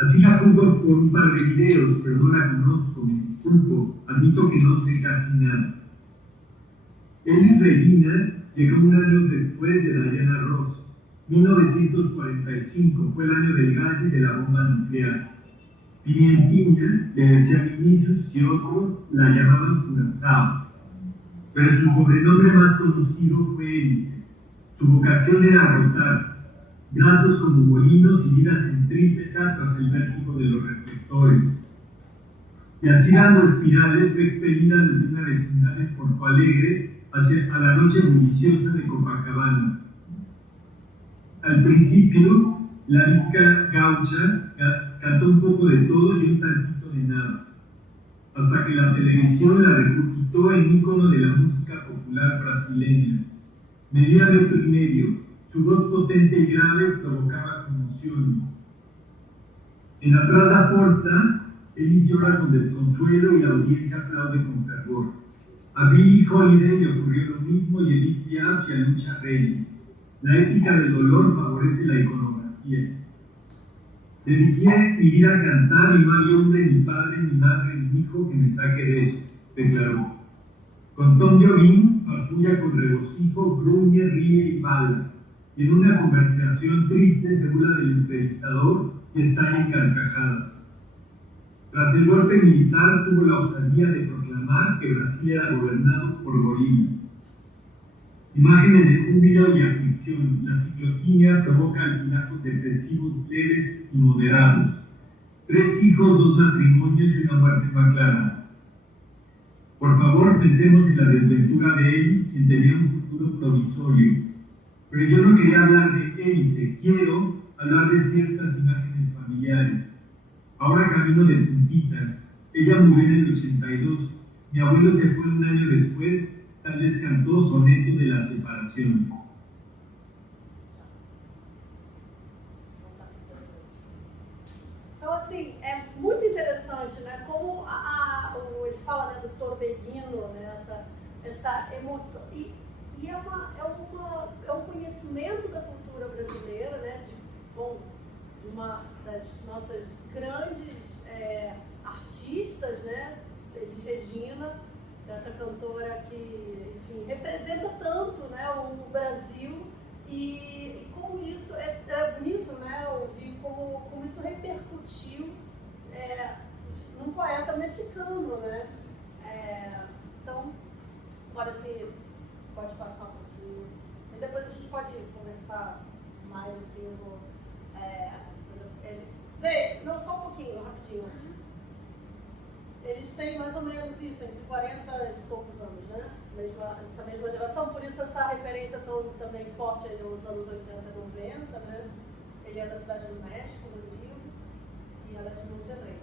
Así la juzgo por un par de videos, pero no la conozco, me disculpo, admito que no sé casi nada. Elis Regina llegó un año después de Diana Ross. 1945 fue el año del gallo y de la bomba nuclear. Pimientiña le decía a Vinicius y otros la llamaban Curazao, pero su sobrenombre más conocido fue Hélice. Su vocación era rotar. brazos como molinos y vida centrípeta tras el vértigo de los reflectores. Y así dando espirales fue expelida desde una vecindad de Porto Alegre hacia la noche bulliciosa de Copacabana. Al principio, la visca gaucha cantó un poco de todo y un tantito de nada, hasta que la televisión la regurgitó en ícono de la música popular brasileña. Medía 1,5 metros, su voz potente y grave provocaba conmociones. En Atrás da Porta, Elis llora con desconsuelo y la audiencia aplaude con fervor. A Billie Holiday le ocurrió lo mismo y Edith Piaf y a Lucha Reyes. La ética del dolor favorece la iconografía. Dediqué mi vida a cantar y no hay hombre, ni padre, ni madre, ni hijo que me saque de eso, declaró. Con Tom Jobim, farfulla con regocijo, gruñe, ríe y bala. Y en una conversación triste se burla del entrevistador y estalla en carcajadas. Tras el golpe militar tuvo la osadía de proclamar que Brasil era gobernado por gorilas. Imágenes de júbilo y aflicción. La ciclotimia provoca altibajos depresivos leves y moderados. 3 hijos, 2 matrimonios y una muerte maclara. Por favor, pensemos en la desventura de Elis, quien tenía un futuro provisorio. Pero yo no quería hablar de Elis, quiero hablar de ciertas imágenes familiares. Ahora camino de puntitas. Ella murió en el 82. Mi abuelo se fue un año después. Tal vez cantó Soneto de la Separación. Então, assim, é muito interessante, né? Como ele fala, né, do Torbellino, né? Essa emoção. E é um conhecimento da cultura brasileira, né? De uma das nossas grandes artistas, né? Elis Regina, dessa cantora que, enfim, representa tanto, né, o Brasil e como isso é bonito, né, ouvir como isso repercutiu num poeta mexicano, né. Então, agora você pode passar um pouquinho e depois a gente pode conversar mais, assim, eu vou... não, só um pouquinho, rapidinho. Eles têm mais ou menos isso, entre 40 e poucos anos, né? Essa mesma geração, por isso essa referência tão também forte aí nos anos 80 e 90, né? Ele é da Cidade do México, no Rio, e ela é de Monterrey.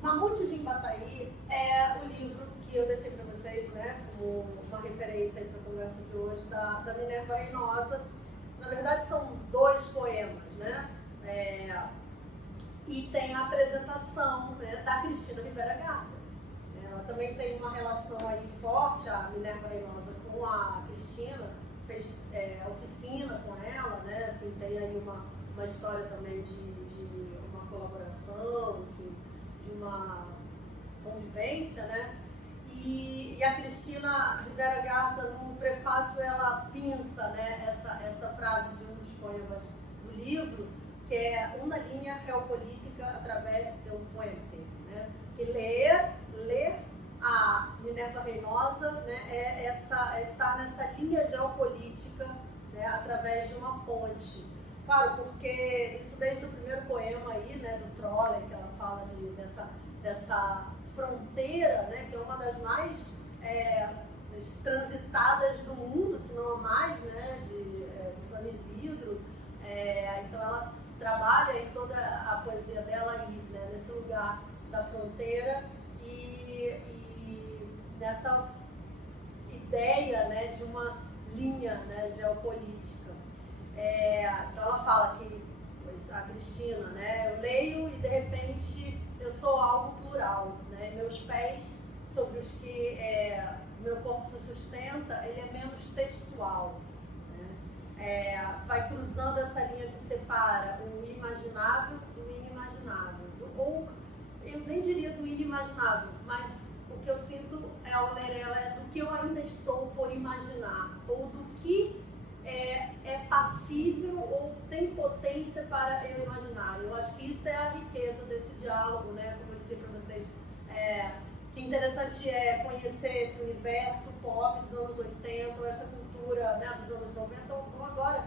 Mamute de Embataí é o livro que eu deixei para vocês, né? Como uma referência para a conversa de hoje, da Minerva Reynosa. Na verdade, são 2 poemas, né? E tem a apresentação, né, da Cristina Rivera Garza. Ela também tem uma relação aí forte, a Minerva Reynosa, com a Cristina, fez oficina com ela, né? Assim, tem aí uma história também de uma colaboração, enfim, de uma convivência, né? E a Cristina Rivera Garza, no prefácio, ela pinça, né, essa frase de um dos poemas do livro, que é uma linha geopolítica através do puente, né? Que ler a Minerva Reynosa, né, é estar nessa linha geopolítica, né, através de uma ponte. Claro, porque isso desde o primeiro poema aí, né, do Troller, que ela fala dessa fronteira, né, que é uma das mais transitadas do mundo, se não a mais, né, de San Isidro. Então ela trabalha em toda a poesia dela aí, né, nesse lugar da fronteira e nessa ideia, né, de uma linha, né, geopolítica. Então ela fala que a Cristina, né, eu leio e de repente eu sou algo plural, né, meus pés sobre os que meu corpo se sustenta, ele é menos textual. Vai cruzando essa linha que separa o imaginável do inimaginável. Ou, eu nem diria do inimaginável, mas o que eu sinto ao ler ela é do que eu ainda estou por imaginar, ou do que é passível ou tem potência para eu imaginar. Eu acho que isso é a riqueza desse diálogo, né? Como eu disse para vocês, que interessante é conhecer esse universo pop dos anos 80, essa cultura, né, dos anos 90, ou agora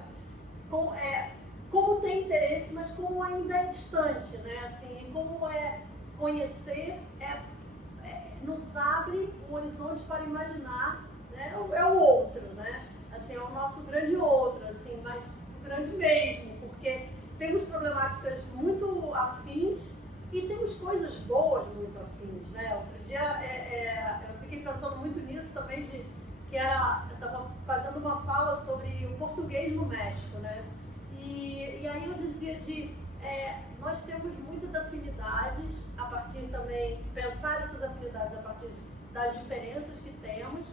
como tem interesse, mas como ainda é distante, né? Assim, como conhecer nos abre o horizonte para imaginar, né? É o outro, né? Assim, é o nosso grande outro, assim, mas o grande mesmo, porque temos problemáticas muito afins e temos coisas boas muito afins, né? Outro dia eu fiquei pensando muito nisso também, eu estava fazendo uma fala sobre o português no México, né? E aí eu dizia nós temos muitas afinidades, a partir também, pensar essas afinidades a partir das diferenças que temos,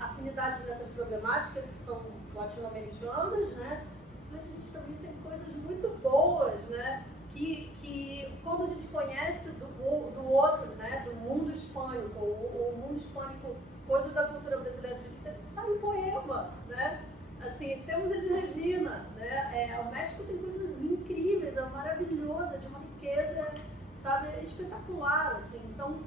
afinidades nessas problemáticas que são latino-americanas, né? Mas a gente também tem coisas muito boas, né? Que quando a gente conhece do outro, né? Do mundo hispânico, o mundo hispânico, coisas da cultura brasileira, sai um poema, né? Assim, temos Elis Regina, né? O México tem coisas incríveis, é maravilhoso, de uma riqueza, sabe, espetacular, assim. Então,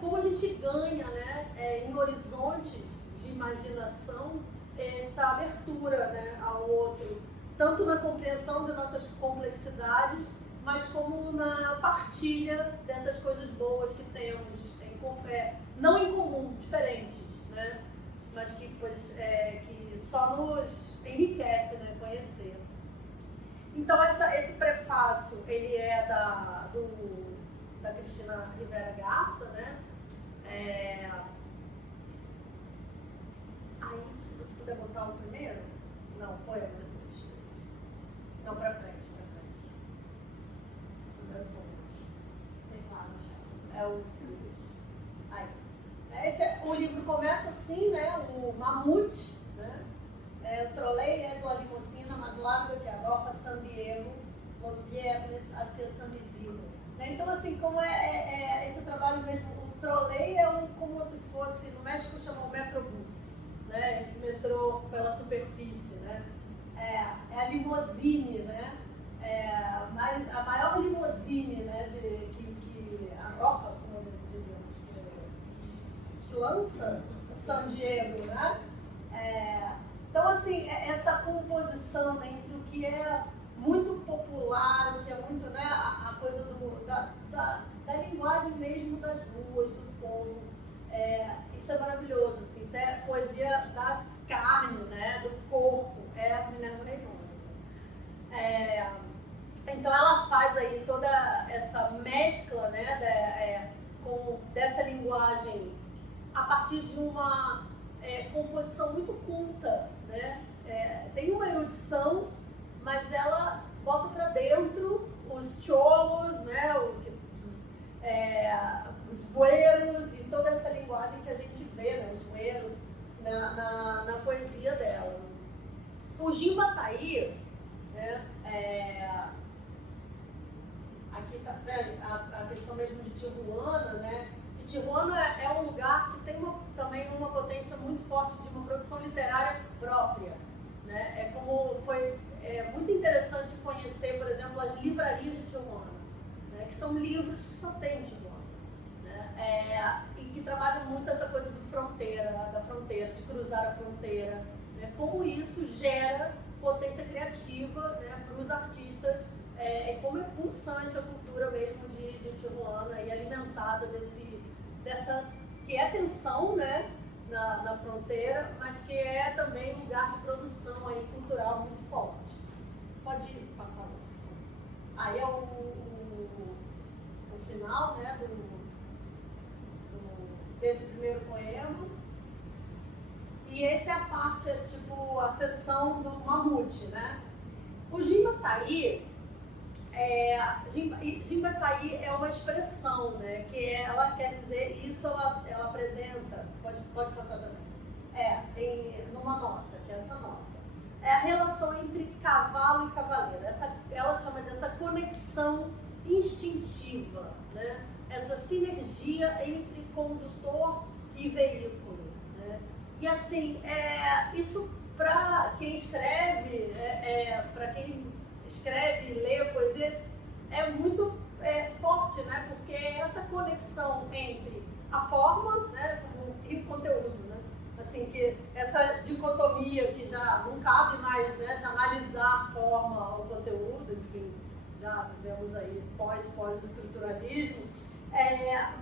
como a gente ganha, né? Em horizontes de imaginação, essa abertura, né? Ao outro, tanto na compreensão das nossas complexidades, mas como na partilha dessas coisas boas que temos, não em comum, diferentes, né? Mas que só nos enriquece, né, conhecer. Então, esse prefácio, ele é da Cristina Rivera Garza, né? Aí, se você puder botar o primeiro. Não, poema depois. Não, pra frente. Primeiro ponto. Tem lá no chat. É o seguinte. Aí. O livro começa assim, né? O mamute, né? O trolei es la limusina más larga que arroja San Diego los viernes hacia San Isidro. Né? Então, assim, como esse trabalho mesmo, o trolei como se fosse, no México chamam metrobus, né? Esse metrô pela superfície, né? É a limousine, né? A maior limousine, né? Que arroja, como digamos, que lança San Diego, né? Então, assim, essa composição, né, entre o que é muito popular, o que é muito, né, a coisa da linguagem mesmo das ruas, do povo, isso é maravilhoso, assim, isso é poesia da carne, né, do corpo, a Minerva Reynosa. Então, ela faz aí toda essa mescla, né, dessa linguagem a partir de uma composição muito culta, né? Tem uma erudição, mas ela bota para dentro os cholos, né? Os bueros e toda essa linguagem que a gente vê, né? Os bueros na poesia dela. O Jimbataí, né? Aqui está a questão mesmo de Tijuana, né? E Tijuana é um lugar que tem também uma potência muito forte de uma produção literária própria, né? Foi muito interessante conhecer, por exemplo, as livrarias de Tijuana, né? Que são livros que só tem em Tijuana, né? E que trabalham muito essa coisa da fronteira, de cruzar a fronteira, né? Como isso gera potência criativa, né, para os artistas, como é pulsante a cultura mesmo de Tijuana e alimentada dessa que é tensão, né, na fronteira, mas que é também lugar de produção aí, cultural muito forte. Pode passar. Aí é o final, né, desse primeiro poema. E essa é a parte, tipo, a seção do mamute, né? O Jimbataí, Jimbataí é uma expressão, né? Que ela quer dizer, isso ela apresenta, pode passar também, numa nota, que é essa nota. É a relação entre cavalo e cavaleiro. Ela chama dessa conexão instintiva, né? Essa sinergia entre condutor e veículo, né? E assim, isso para quem escreve, e lê poesias, é muito forte, né? Porque essa conexão entre a forma, né, e o conteúdo, né? assim, que essa dicotomia que já não cabe mais, né, se analisar a forma, o conteúdo, enfim, já vivemos aí pós-estruturalismo,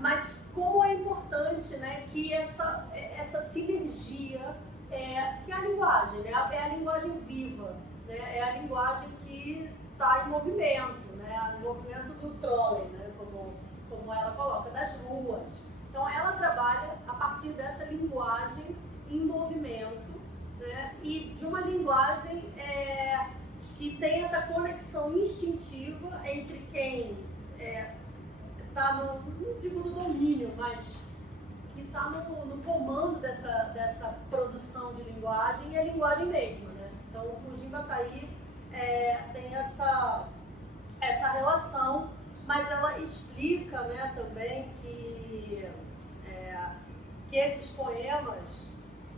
mas como é importante, né, que essa sinergia, que é a linguagem, né, é a linguagem viva, né, é a linguagem que está em movimento, né, o movimento do trolley, né, como ela coloca, das ruas. Então, ela trabalha a partir dessa linguagem em movimento, né, e de uma linguagem que tem essa conexão instintiva entre quem está não digo no domínio, mas que está no comando dessa produção de linguagem e a linguagem mesma, né? Então, o Jimbataí tem essa relação, mas ela explica, né, também que esses poemas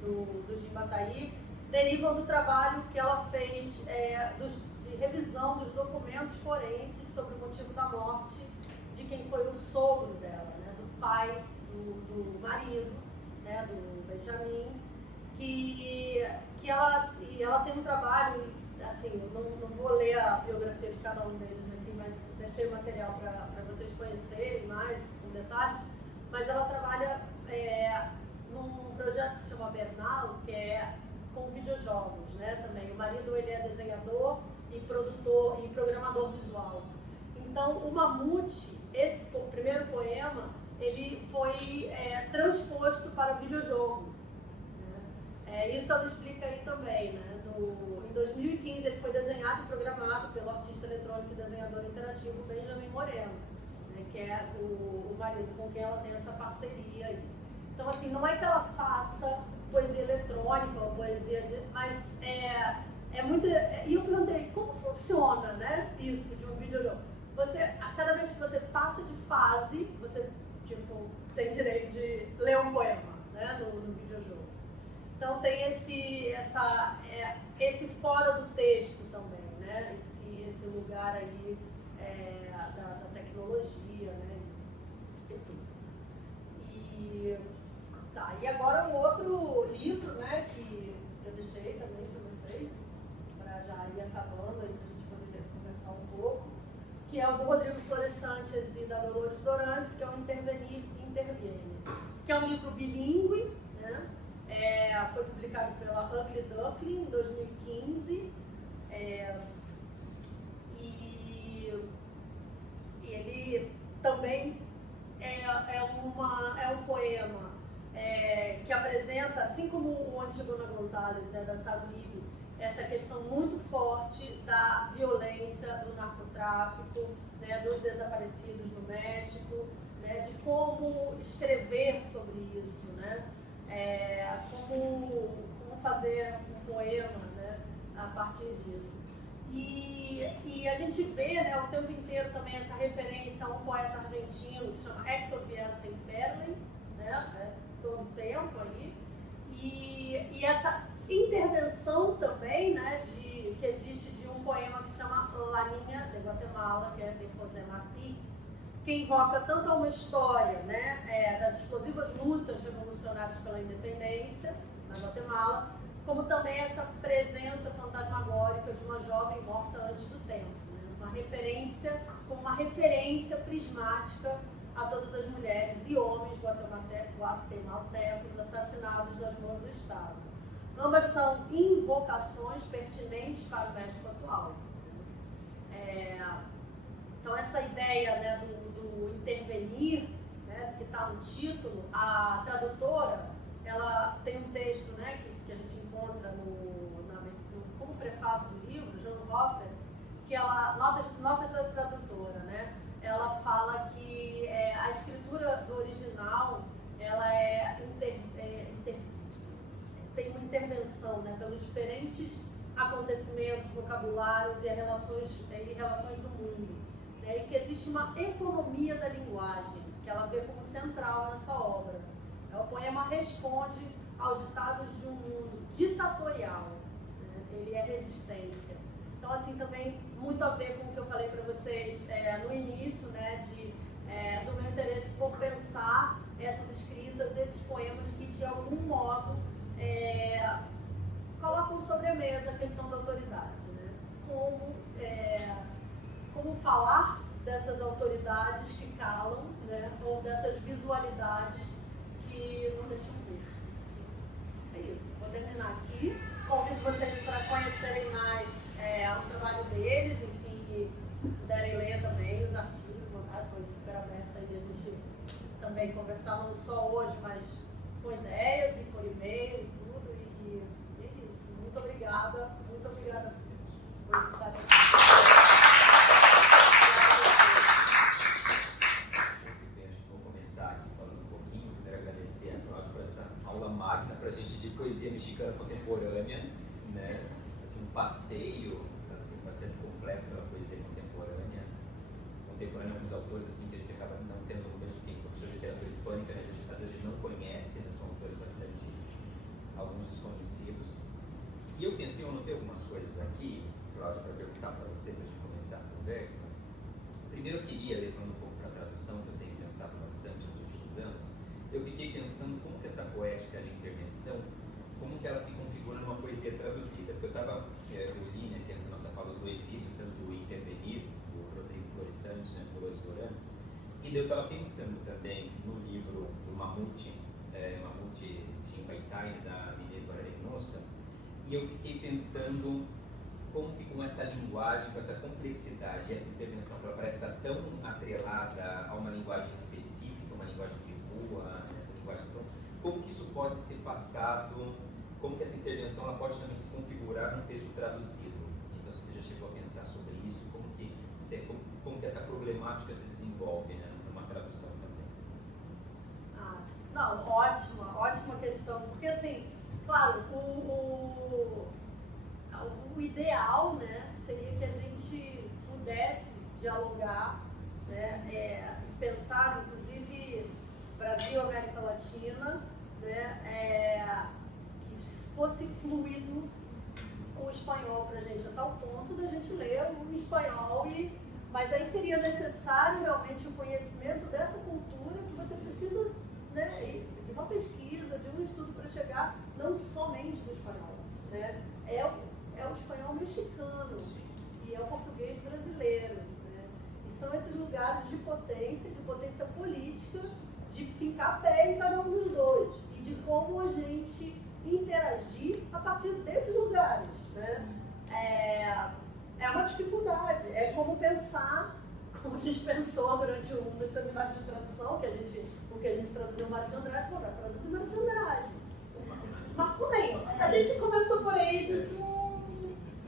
do Jimbataí derivam do trabalho que ela fez de revisão dos documentos forenses sobre o motivo da morte de quem foi o sogro dela, né, do pai do marido, né, do Benjamin, que ela tem um trabalho, assim, não vou ler a biografia de cada um deles aqui, mas deixei o material para vocês conhecerem mais com detalhes, mas ela trabalha num projeto que se chama Bernal, que é com videojogos, né, também. O marido, ele é desenhador e produtor e programador visual. Então, o Mamute, esse primeiro poema, ele foi transposto para o videojogo. Né? Isso ela explica aí também, né? Em 2015, ele foi desenhado e programado pelo artista eletrônico e desenhador interativo Benjamin Moreno, né? Que é o marido com quem ela tem essa parceria aí. Então, assim, não é que ela faça poesia eletrônica ou poesia mas é muito... E eu perguntei, como funciona, né, isso de um videojogo? Cada vez que você passa de fase, você, tipo, tem direito de ler um poema, né, no videojogo. Então tem esse fora do texto também, né, esse lugar aí da tecnologia, né, e tudo. E agora um outro livro, né, que eu deixei também para vocês, para já ir acabando, aí para a gente poder conversar um pouco, que é o do Rodrigo Flores Sanches e da Dolores Dorantes, que é o Intervenir Interviene, que é um livro bilíngue, né? Foi publicado pela Ugly Duckling em 2015, e ele também é um poema que apresenta, assim como o Antígona Gonzalez, né, da Sablibe, essa questão muito forte da violência, do narcotráfico, né, dos desaparecidos no México, né, de como escrever sobre isso, né, como fazer um poema, né, a partir disso. E a gente vê, né, o tempo inteiro também essa referência a um poeta argentino que se chama Héctor Vieira Temperley, né, todo o tempo aí, e essa intervenção também, né, que existe de um poema que se chama La Niña de Guatemala, que é de José Martí, que invoca tanto a uma história, né, das explosivas lutas revolucionárias pela independência na Guatemala, como também essa presença fantasmagórica de uma jovem morta antes do tempo, né, como uma referência prismática a todas as mulheres e homens guatemaltecos assassinados nas mãos do Estado. Ambas são invocações pertinentes para o México atual. Então, essa ideia, né, do intervenir, né, que está no título, a tradutora, ela tem um texto, né, que a gente encontra como prefácio do livro, Jean Hoffer, que ela, notas da tradutora, né, ela fala que a escritura do original, ela tem uma intervenção, né, pelos diferentes acontecimentos, vocabulários e relações do mundo, né, e que existe uma economia da linguagem, que ela vê como central nessa obra. O poema responde aos ditados de um mundo ditatorial, né, ele é resistência. Então, assim, também muito a ver com o que eu falei para vocês no início, né, do meu interesse por pensar essas escritas, esses poemas que, de algum modo, colocam sobre a mesa a questão da autoridade, né? Como falar dessas autoridades que calam, né? Ou dessas visualidades que não deixam ver. É isso, vou terminar aqui. Convido vocês para conhecerem mais o trabalho deles, enfim, e se puderem ler também os artigos, estou super aberta aí a gente também conversar não só hoje, mas com ideias e por e-mail e tudo. E é isso. Muito obrigada a vocês por estarem aqui. Vou começar aqui falando um pouquinho. Quero agradecer a Cláudia por essa aula magna para a gente de poesia mexicana contemporânea, né? Assim, um passeio assim, bastante completo pela poesia contemporânea, alguns autores assim, que a gente acaba não tendo no mesmo tempo, professor de literatura hispânica, né? Às vezes a gente não conhece, né? São autores bastante, alguns desconhecidos. E eu pensei, eu anotei algumas coisas aqui, Cláudia, para perguntar para você, para a gente começar a conversa. Primeiro eu queria, levando um pouco para a tradução, que eu tenho pensado bastante nos últimos anos, eu fiquei pensando como que essa poética de intervenção, como que ela se configura numa poesia traduzida. Porque eu li, né, que essa nossa fala, os dois livros, tanto do Intervenir, do Rodrigo Flores Santos, né, Dolores Dorantes, e daí eu estava pensando também no livro do Mamute Jinpaitai, da Minerva Arenosa, e eu fiquei pensando como que com essa linguagem, com essa complexidade, essa intervenção, ela parece estar tão atrelada a uma linguagem específica, uma linguagem de rua, essa linguagem, então, como que isso pode ser passado, como que essa intervenção ela pode também se configurar num texto traduzido. Então, se você já chegou a pensar sobre isso, como que essa problemática se desenvolve, né, numa tradução também? Não, ótima questão, porque assim, claro, o ideal, né, seria que a gente pudesse dialogar, né, pensar, inclusive, Brasil, América Latina, né, que fosse fluido o espanhol para a gente, a tal ponto da gente ler o espanhol, mas aí seria necessário realmente o conhecimento dessa cultura que você precisa, né, de uma pesquisa, de um estudo para chegar não somente do espanhol, né, é o espanhol mexicano e é o português brasileiro, né? E são esses lugares de potência política, de ficar pé em cada um dos dois e de como a gente interagir a partir desses lugares, né? É uma dificuldade, é como pensar, como a gente pensou durante um dos seminários de tradução, porque a gente traduziu Mário de Andrade, vai traduzir Mário de Andrade. Macunaíma. A gente começou por aí e disse,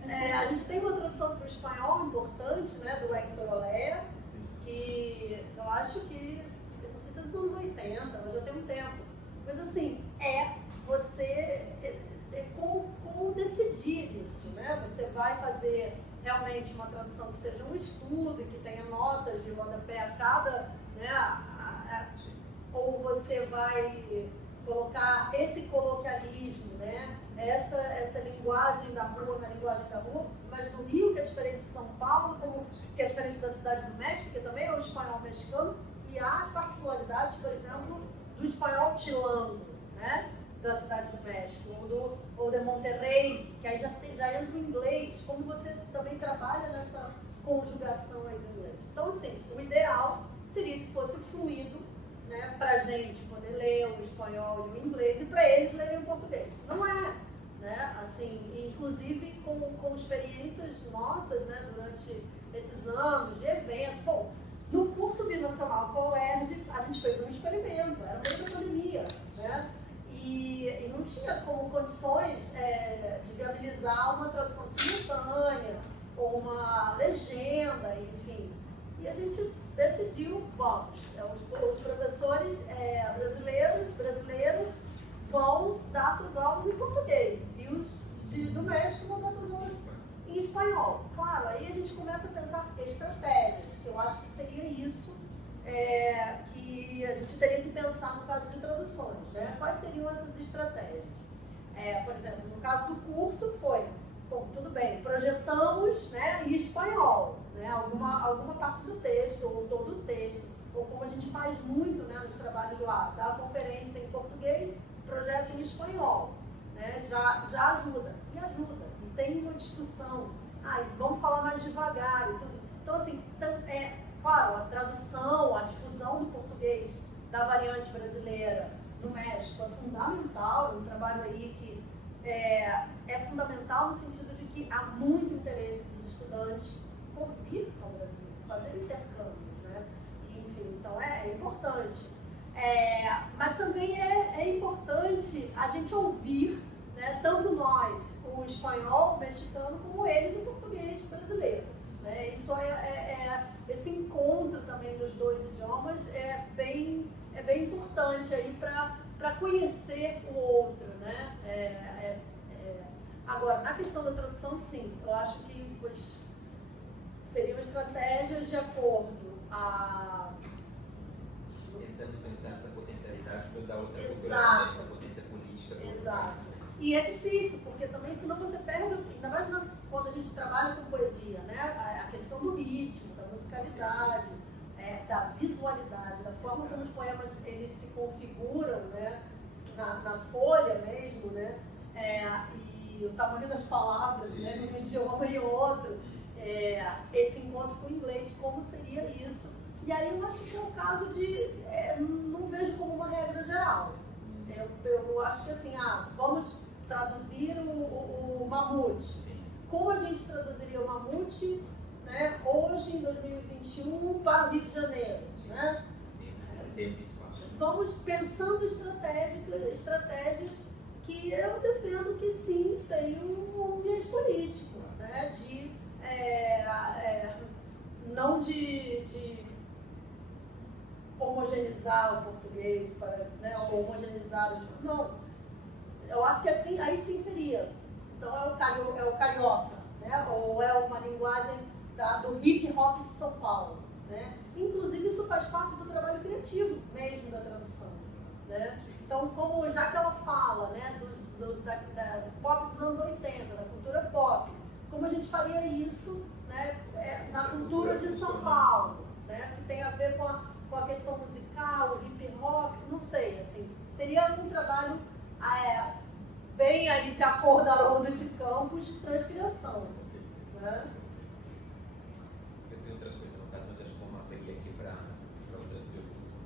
a gente tem uma tradução para o espanhol importante, né, do Héctor Olea, que eu acho que, não sei se é dos anos 80, mas já tem um tempo, mas assim, como decidir isso, né? Você vai fazer realmente uma tradução que seja um estudo e que tenha notas de rodapé a cada, né, ou você vai colocar esse coloquialismo, né? Essa linguagem da rua, na linguagem da rua, mas do Rio, que é diferente de São Paulo, que é diferente da Cidade do México, que também é o espanhol mexicano, e há as particularidades, por exemplo, do espanhol chilango, né? Da Cidade do México, ou de Monterrey, que aí já entra o inglês, como você também trabalha nessa conjugação aí do inglês. Então, assim, o ideal seria que fosse fluido, né, para a gente poder ler o espanhol e o inglês e para eles lerem o português. Não é, né? Assim, inclusive com experiências nossas, né, durante esses anos de eventos. Bom, no curso binacional com a UERJ, a gente fez um experimento, era meio da pandemia, né? E não tinha como condições de viabilizar uma tradução simultânea ou uma legenda, enfim. E a gente decidiu, vamos, os professores brasileiros vão dar suas aulas em português e os do México vão dar suas aulas em espanhol. Claro, aí a gente começa a pensar estratégias, que eu acho que seria isso que a gente teria que pensar no caso de traduções, né? Quais seriam essas estratégias? Por exemplo, no caso do curso foi, bom, tudo bem, projetamos, né, em espanhol, né, alguma parte do texto, ou todo o texto, ou como a gente faz muito, né, nos trabalhos lá, dá a conferência em português, projeto em espanhol. né, já ajuda. E tem uma discussão. Vamos falar mais devagar e tudo. Então, assim, claro, a tradução, a difusão do português da variante brasileira no México é fundamental, é um trabalho aí que é fundamental no sentido de que há muito interesse dos estudantes por vir para o Brasil, fazer intercâmbios, né? Enfim, então é importante. Mas também é importante a gente ouvir, né, tanto nós, o espanhol, o mexicano, como eles, o português brasileiro. Né? Isso esse encontro também dos dois idiomas é bem importante aí para conhecer o outro. Né? Agora, na questão da tradução, sim, eu acho que seriam estratégias de acordo a... Tentando pensar essa potencialidade da outra cultura, Exato. essa potência política. Exato. E é difícil, porque também senão você perde, ainda mais quando a gente trabalha com poesia, né? A questão do ritmo, da musicalidade, da visualidade, da forma como os poemas eles se configuram, né? Na folha mesmo, né? E o tamanho das palavras, né? Num idioma e outro. Esse encontro com o inglês, como seria isso? E aí eu acho que é um caso de... não vejo como uma regra geral. Eu acho que assim, vamos traduzir o Mamute. Como a gente traduziria o Mamute, né, hoje, em 2021, para o Rio de Janeiro? Né? Vamos pensando estratégias que eu defendo que sim, tem um viés político, né, não de homogeneizar o português, né, ou homogeneizar o... Não, eu acho que assim, aí sim seria. Então é o carioca, né, ou é uma linguagem do hip hop de São Paulo. Né? Inclusive isso faz parte do trabalho criativo mesmo da tradução. Né? Então, já que ela fala, né, da pop dos anos 80, da cultura pop, como a gente faria isso, né, na cultura de São Paulo, né, que tem a ver com a questão musical, o hip hop, não sei, assim, teria algum trabalho bem aí de acordo da Haroldo de Campos de transcriação. Né? Eu tenho outras coisas anotadas, mas acho que eu mapearia aqui para outras perguntas.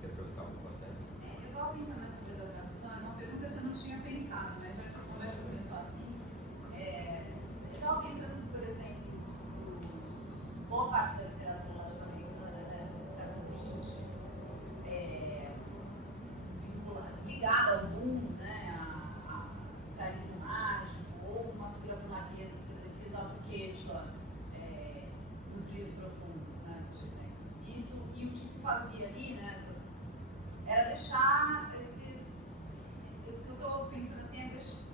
Quero perguntar algo bastante. Eu estava pensando nessa coisa da tradução, é uma pergunta que eu não tinha pensado, mas já que a conversa começou assim, eu estava pensando se, por exemplo, boa parte da literatura latino-americana do século XX, ligada ao mundo, né, a carisma mágico, ou uma figura como Marquês, por exemplo, que usava o quechua dos rios profundos, né, por exemplo. Isso, e o que se fazia ali, né, era deixar esses... O que eu estou pensando assim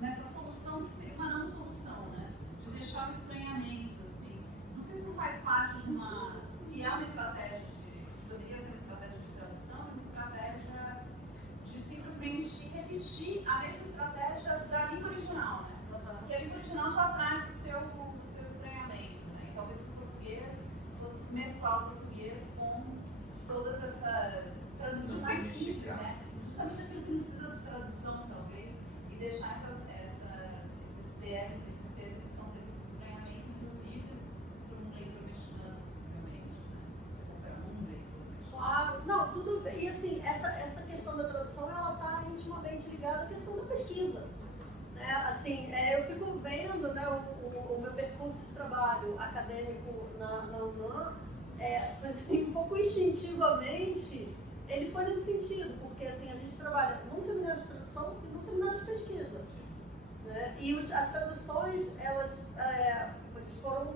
nessa solução que seria uma não solução, né, de deixar o estranhamento, assim. Não sei se não faz parte de uma... Se é uma estratégia poderia ser uma estratégia de tradução, uma estratégia de simplesmente repetir a mesma estratégia da língua original, né? Porque a língua original já traz o seu estranhamento, né? E talvez o português fosse mesclar o português com todas essas traduções mais simples, né? Justamente aquilo que não precisa de tradução, talvez, e deixar esses termos que são termos de estranhamento, inclusive, para um leitor mexicano, possivelmente, né? Você compra um leitor mexicano. Claro, não, tudo bem. E assim, essa questão da tradução, ela está intimamente ligada à questão da pesquisa. Né? Assim, eu fico vendo, né, o meu percurso de trabalho acadêmico na UNAM, assim, um pouco instintivamente, ele foi nesse sentido, porque assim, a gente trabalha num seminário de tradução e num seminário de pesquisa. Né? E as traduções, elas foram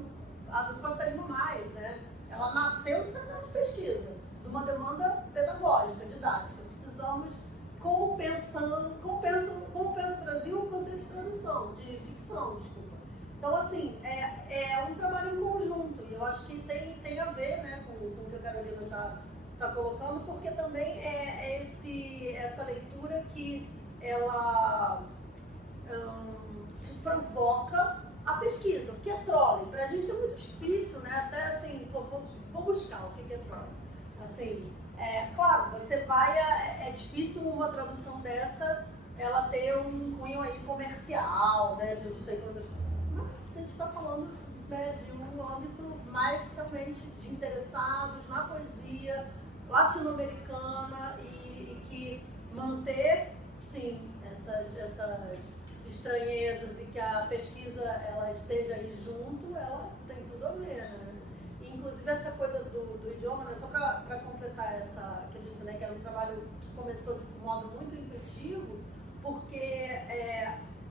a do Costa Lima Mais, né? Ela nasceu do seminário de pesquisa, de uma demanda pedagógica, didática. Precisamos, como pensa o Brasil, o conceito de tradução, de ficção, desculpa. Então, assim, é um trabalho em conjunto, e eu acho que tem a ver, né, com o que a Carolina está colocando, porque também essa leitura que ela te provoca a pesquisa, o que é trolling. Pra gente é muito difícil, né, até assim, vou buscar o que é trolling. Assim, claro, você vai, é difícil uma tradução dessa ela ter um cunho aí comercial, né, de não sei quantas. Mas a gente está falando, né, de um âmbito mais realmente de interessados na poesia latino-americana e que manter, sim, essas estranhezas e que a pesquisa ela esteja aí junto, ela tem tudo a ver, né? E, inclusive essa coisa do idioma, né, só para completar essa que eu disse, né, que era um trabalho que começou de um modo muito intuitivo, porque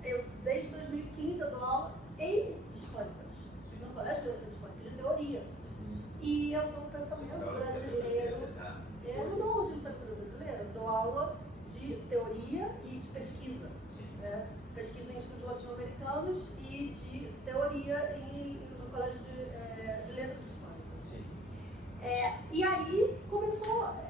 eu desde 2015 eu dou aula em hispânicas, no Colégio de Letras Hispânicas, de teoria. E eu dou pensamento brasileiro. Eu não dou aula de literatura brasileira, eu dou aula de teoria e de pesquisa. Né? Pesquisa em estudos latino-americanos e de teoria no Colégio de Letras Hispânicas. E aí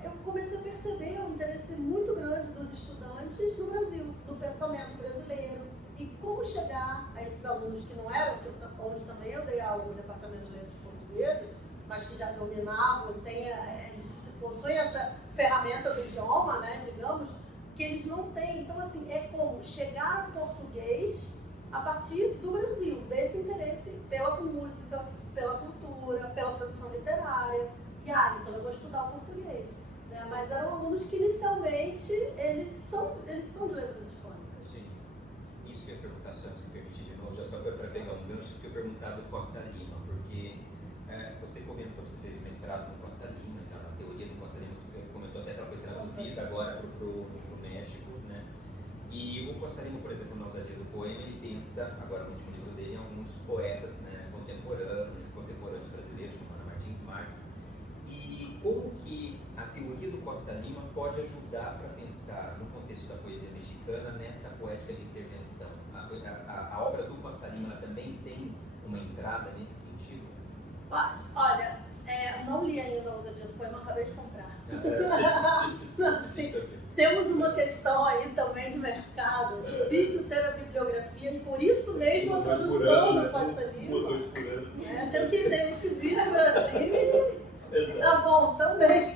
eu comecei a perceber um interesse muito grande dos estudantes no Brasil, do pensamento brasileiro, e como chegar a esses alunos que não eram, onde também eu dei aula no Departamento de Letras Portuguesas, mas que já dominavam, eles possuem essa ferramenta do idioma, né, digamos, que eles não têm. Então, assim, é como chegar ao português a partir do Brasil, desse interesse pela música, pela cultura, pela produção literária. E, então eu vou estudar o português. Né? Mas eram alunos que, inicialmente, eles são de letras hispânicas. Sim. Isso que eu ia perguntar, se me permitir de novo, já só para pegar um gancho, isso que eu ia perguntar do Costa Lima, porque você comentou que você fez mestrado no Costa Lima, então, na teoria do Costa Lima, você comentou até que ela foi traduzida agora para o México, né? E o Costa Lima, por exemplo, na ousadia do poema, ele pensa, agora no último livro dele, em alguns poetas, né, contemporâneos brasileiros, como Ana Martins Marques, e como que a teoria do Costa Lima pode ajudar para pensar, no contexto da poesia mexicana, nessa poética de intervenção. A obra do Costa Lima também tem uma entrada nesse sentido? Olha, não li ainda a ousadia do poema, acabei de comprar. Sim. Temos uma questão aí também de mercado, difícil ter a bibliografia e por isso mesmo a tradução da Costa Lima. Temos que vir ao Brasil e tá bom, também.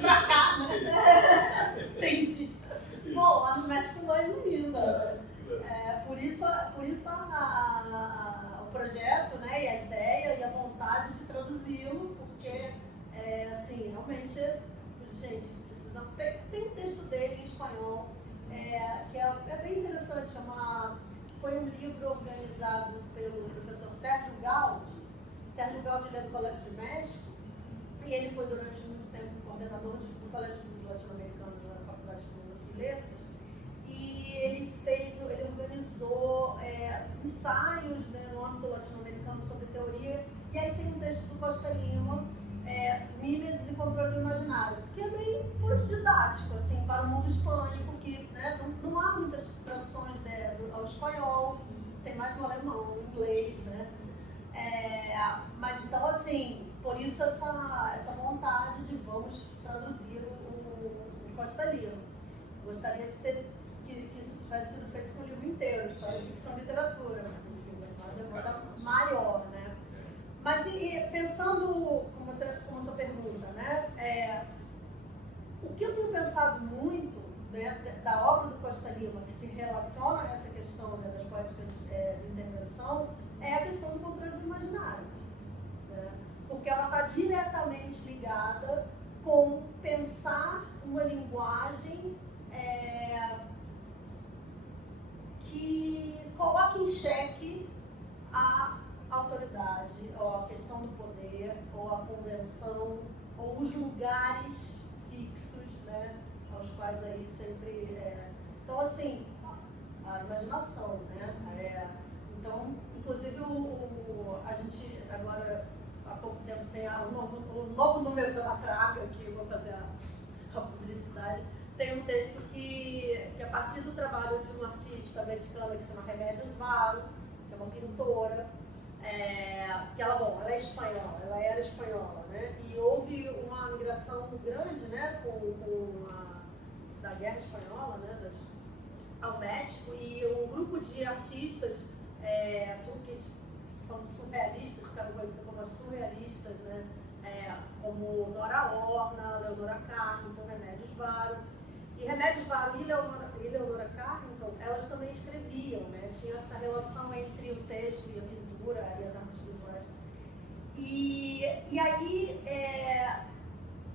Pra cá, né? Entendi. Bom, lá no México mais ainda. Por isso o projeto, né, e a ideia e a vontade de traduzi-lo, porque, assim, realmente, gente, precisamos. Tem um texto dele em espanhol, que é bem interessante, foi um livro organizado pelo professor Sérgio Gaudi. Sérgio Gaudi é do Colégio de México, e ele foi durante muito tempo coordenador do Colégio de Estudos Latino-Americanos na Faculdade de Filosofia e Letras. E ele organizou ensaios, né, no âmbito latino-americano sobre teoria, e aí tem um texto do Costa Lima, Mimesis e Controle do Imaginário, que é bem didático, assim, para o mundo hispânico, que, né, não há muitas traduções ao espanhol, tem mais no alemão, no inglês, né? Mas então, assim, por isso essa vontade de vamos traduzir o Costa Lima. Gostaria de que isso tivesse sido feito com o livro inteiro, história, ficção e literatura, mas enfim, a demanda maior, né? Mas pensando, como a sua pergunta, né? O que eu tenho pensado muito, né, da obra do Costa Lima, que se relaciona a essa questão, né, das poéticas de intervenção, é a questão do controle do imaginário. Né? Porque ela está diretamente ligada com pensar uma linguagem que coloca em xeque a autoridade, ou a questão do poder, ou a convenção, ou os lugares fixos, né, aos quais aí sempre... Então, assim, a imaginação, né? Então, inclusive, a gente agora, há pouco tempo, tem o novo número da Matraca, que eu vou fazer a publicidade. Tem um texto que a partir do trabalho de uma artista mexicana que se chama Remédios Varo, que é uma pintora, que ela é espanhola, ela era espanhola, né? E houve uma migração grande, né, da Guerra Espanhola, né, ao México, e um grupo de artistas que são surrealistas, ficaram conhecidos como as surrealistas, né, como Nora Horna, Leonora Carrington, Remédios Varo. E Remédios Varo e Eleonora Carrington, elas também escreviam, né? Tinha essa relação entre o texto e a pintura e as artes visuais. E aí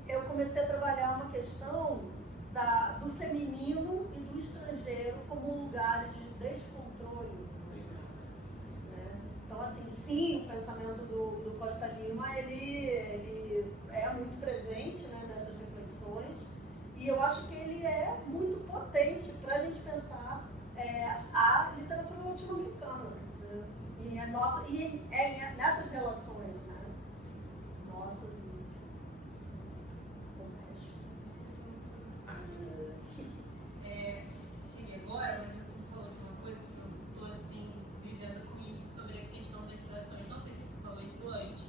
eu comecei a trabalhar uma questão do feminino e do estrangeiro como lugares de descontrole. Né? Então, assim, sim, o pensamento do Costa Lima, ele é muito presente, né, nessas reflexões, e eu acho que ele é muito potente para a gente pensar a literatura latino-americana. Né? E é nessas relações, né? Nossas e com o México. Cheguei agora, mas você falou de uma coisa que eu estou assim, vivendo com isso, sobre a questão das traduções. Não sei se você falou isso antes,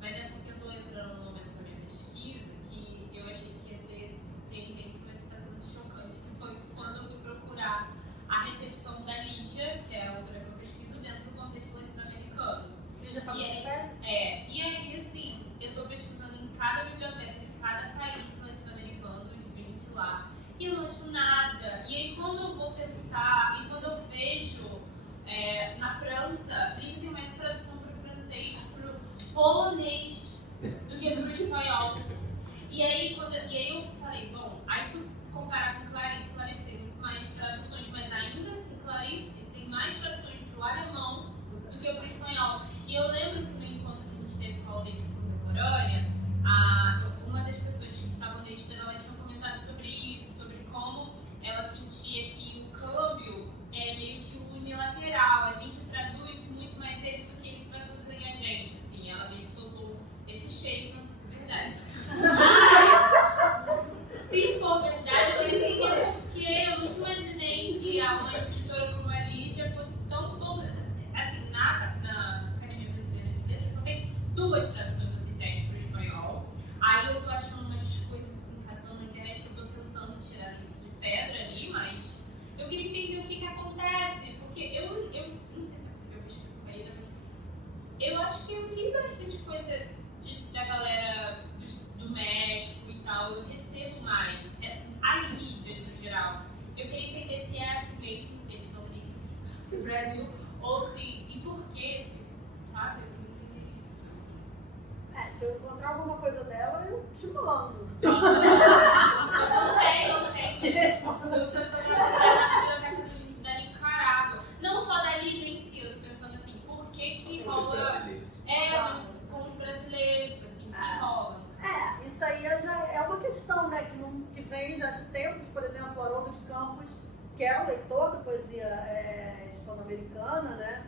mas é porque eu estou entrando num momento da minha pesquisa que eu achei que ia ser surpreendente, mas está sendo chocante, que foi quando eu fui procurar a recepção da Lígia, que é a autora que eu pesquiso, dentro do contexto latino-americano. Lígia Fagundes. E aí, assim, eu estou pesquisando em cada biblioteca de cada país latino-americano, os 20 lá, e eu não acho nada. E aí, quando eu vou pensar, e quando eu vejo na França, Lígia tem mais tradução para o francês, para o polonês, do que para o espanhol. E aí eu falei, bom, aí fui comparar com Clarice. Clarice tem muito mais traduções, mas ainda assim, Clarice tem mais traduções para o alemão do que para o espanhol. E eu lembro que no encontro que a gente teve com a Autêntica Contemporânea, uma das pessoas que estavam neste ela tinha comentado sobre isso, sobre como ela sentia que o câmbio é meio que unilateral, a gente traduz muito mais eles do que eles traduzem a gente, assim, ela meio que soltou esse shape, não sei se é verdade. Mas, se for verdade, eu pensei que é porque eu nunca imaginei que uma escritora como a Lígia fosse tão boa, assim, na Academia Brasileira de Letras só tem 2 traduções oficiais para o espanhol. Aí eu tô achando umas coisas assim, catando na internet, que eu tô tentando tirar isso de pedra ali, mas eu queria entender o que acontece, porque eu não sei se é porque eu pesquiso saída, mas eu acho que eu li bastante coisa da galera do México e tal, eu recebo mais, as mídias no geral. Eu queria entender se é assim mesmo, se eles não ligam pro Brasil, ou se, e por quê, sabe? Eu queria entender isso, assim. Se eu encontrar alguma coisa dela, eu te mando. Não tem. Te respondo. Você foi procurar na biblioteca da Nicarágua. Não só da Lígia em si, eu tô pensando assim, por que rola... mas com os brasileiros, assim, se rola. Isso aí já é uma questão, né, que vem já de tempos. Por exemplo, Haroldo de Campos, que era um leitor da poesia hispano-americana, né,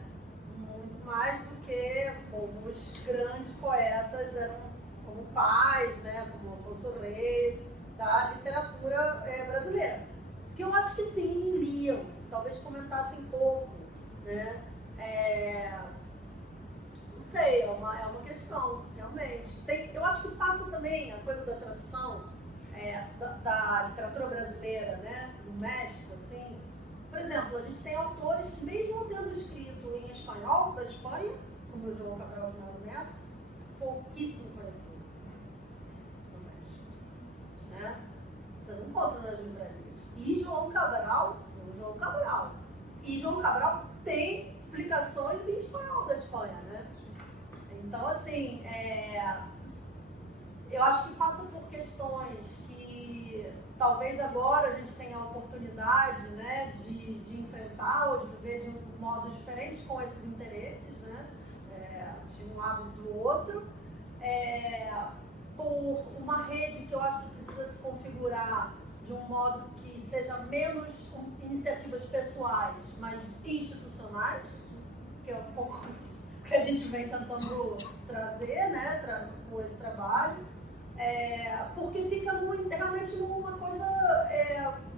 muito mais do que os grandes poetas eram como pais, né, como Afonso Reis, da literatura brasileira. Que eu acho que sim, liam, talvez comentassem pouco, né. Não sei, é uma questão, realmente. Eu acho que passa também a coisa da tradução da literatura brasileira, né, do México, assim. Por exemplo, a gente tem autores que, mesmo tendo escrito em espanhol da Espanha, como o João Cabral de Melo Neto, pouquíssimo conhecido no México, né? Você não encontra nas livrarias. E João Cabral tem publicações em espanhol da Espanha, né? Então, assim, eu acho que passa por questões que talvez agora a gente tenha a oportunidade, né, de enfrentar ou de viver de um modo diferente com esses interesses, né, de um lado e do outro, por uma rede que eu acho que precisa se configurar de um modo que seja menos iniciativas pessoais, mas institucionais, que é um pouco que a gente vem tentando trazer, né, com esse trabalho, porque fica realmente numa coisa,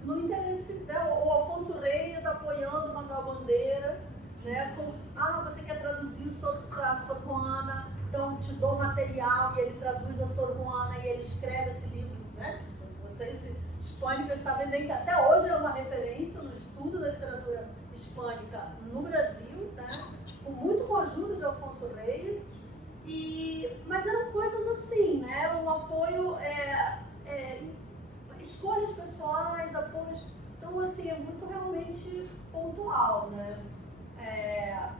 no interesse, né, o Afonso Reis apoiando Manuel Bandeira, né, com, você quer traduzir a Sor Juana, então te dou material, e ele traduz a Sor Juana e ele escreve esse livro, né? Vocês hispânicos sabem bem que até hoje é uma referência no estudo da literatura hispânica no Brasil, né? Muito com a ajuda de Afonso Reis, mas eram coisas assim, né? Um apoio, escolhas pessoais, apoios. Então, assim, é muito totalmente pontual, né?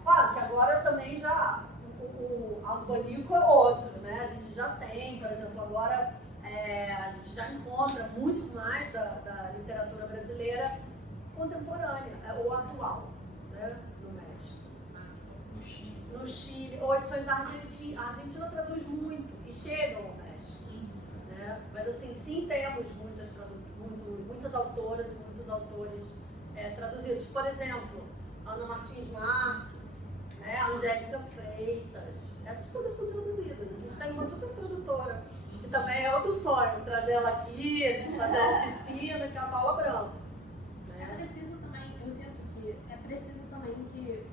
Claro que agora também já o abanico é outro, né? A gente já tem, por exemplo, agora a gente já encontra muito mais da literatura brasileira contemporânea ou atual, né? No México. No Chile, ou edições argentinas. A Argentina traduz muito e chegam ao México, né? Mas assim, sim, temos muitas autoras e muitos autores traduzidos. Por exemplo, Ana Martins Marques, né? Angélica Freitas, essas todas estão traduzidas. A gente tem uma super tradutora, que também é outro sonho, trazer ela aqui, a gente fazer uma oficina, que é a Paula Branco. É preciso também, eu sinto que é preciso também que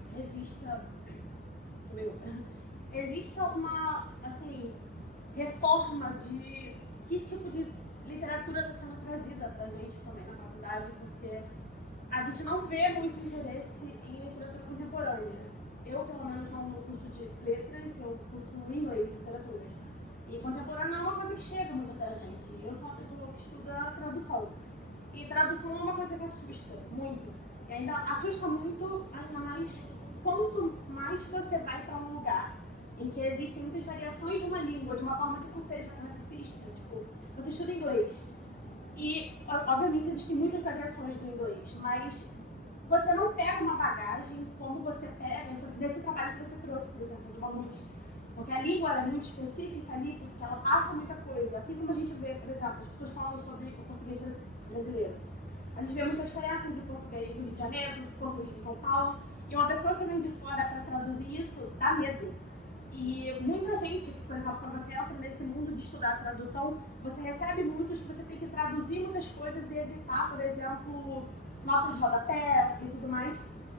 exista uma, assim, reforma de que tipo de literatura está sendo trazida para a gente também na faculdade, porque a gente não vê muito interesse em literatura contemporânea. Eu, pelo menos, não no curso de letras, eu curso em inglês, literaturas. E contemporânea é uma coisa que chega muito até a gente. Eu sou uma pessoa que estuda tradução. E tradução é uma coisa que assusta muito. E ainda assusta muito, ainda mais quanto mais você vai para um lugar em que existem muitas variações de uma língua, de uma forma que não seja classicista. Tipo, você estuda inglês. E, obviamente, existem muitas variações do inglês, mas você não pega uma bagagem como você pega desse trabalho que você trouxe, por exemplo, do Mamute. Porque a língua é muito específica ali, porque ela passa muita coisa. Assim como a gente vê, por exemplo, as pessoas falando sobre o português brasileiro. A gente vê muita diferença entre o português do Rio de Janeiro, o português de São Paulo. E uma pessoa que vem de fora para traduzir isso dá medo. E muita gente, por exemplo, quando você entra nesse mundo de estudar tradução, você recebe muitos que você tem que traduzir muitas coisas e evitar, por exemplo, notas de rodapé e tudo mais.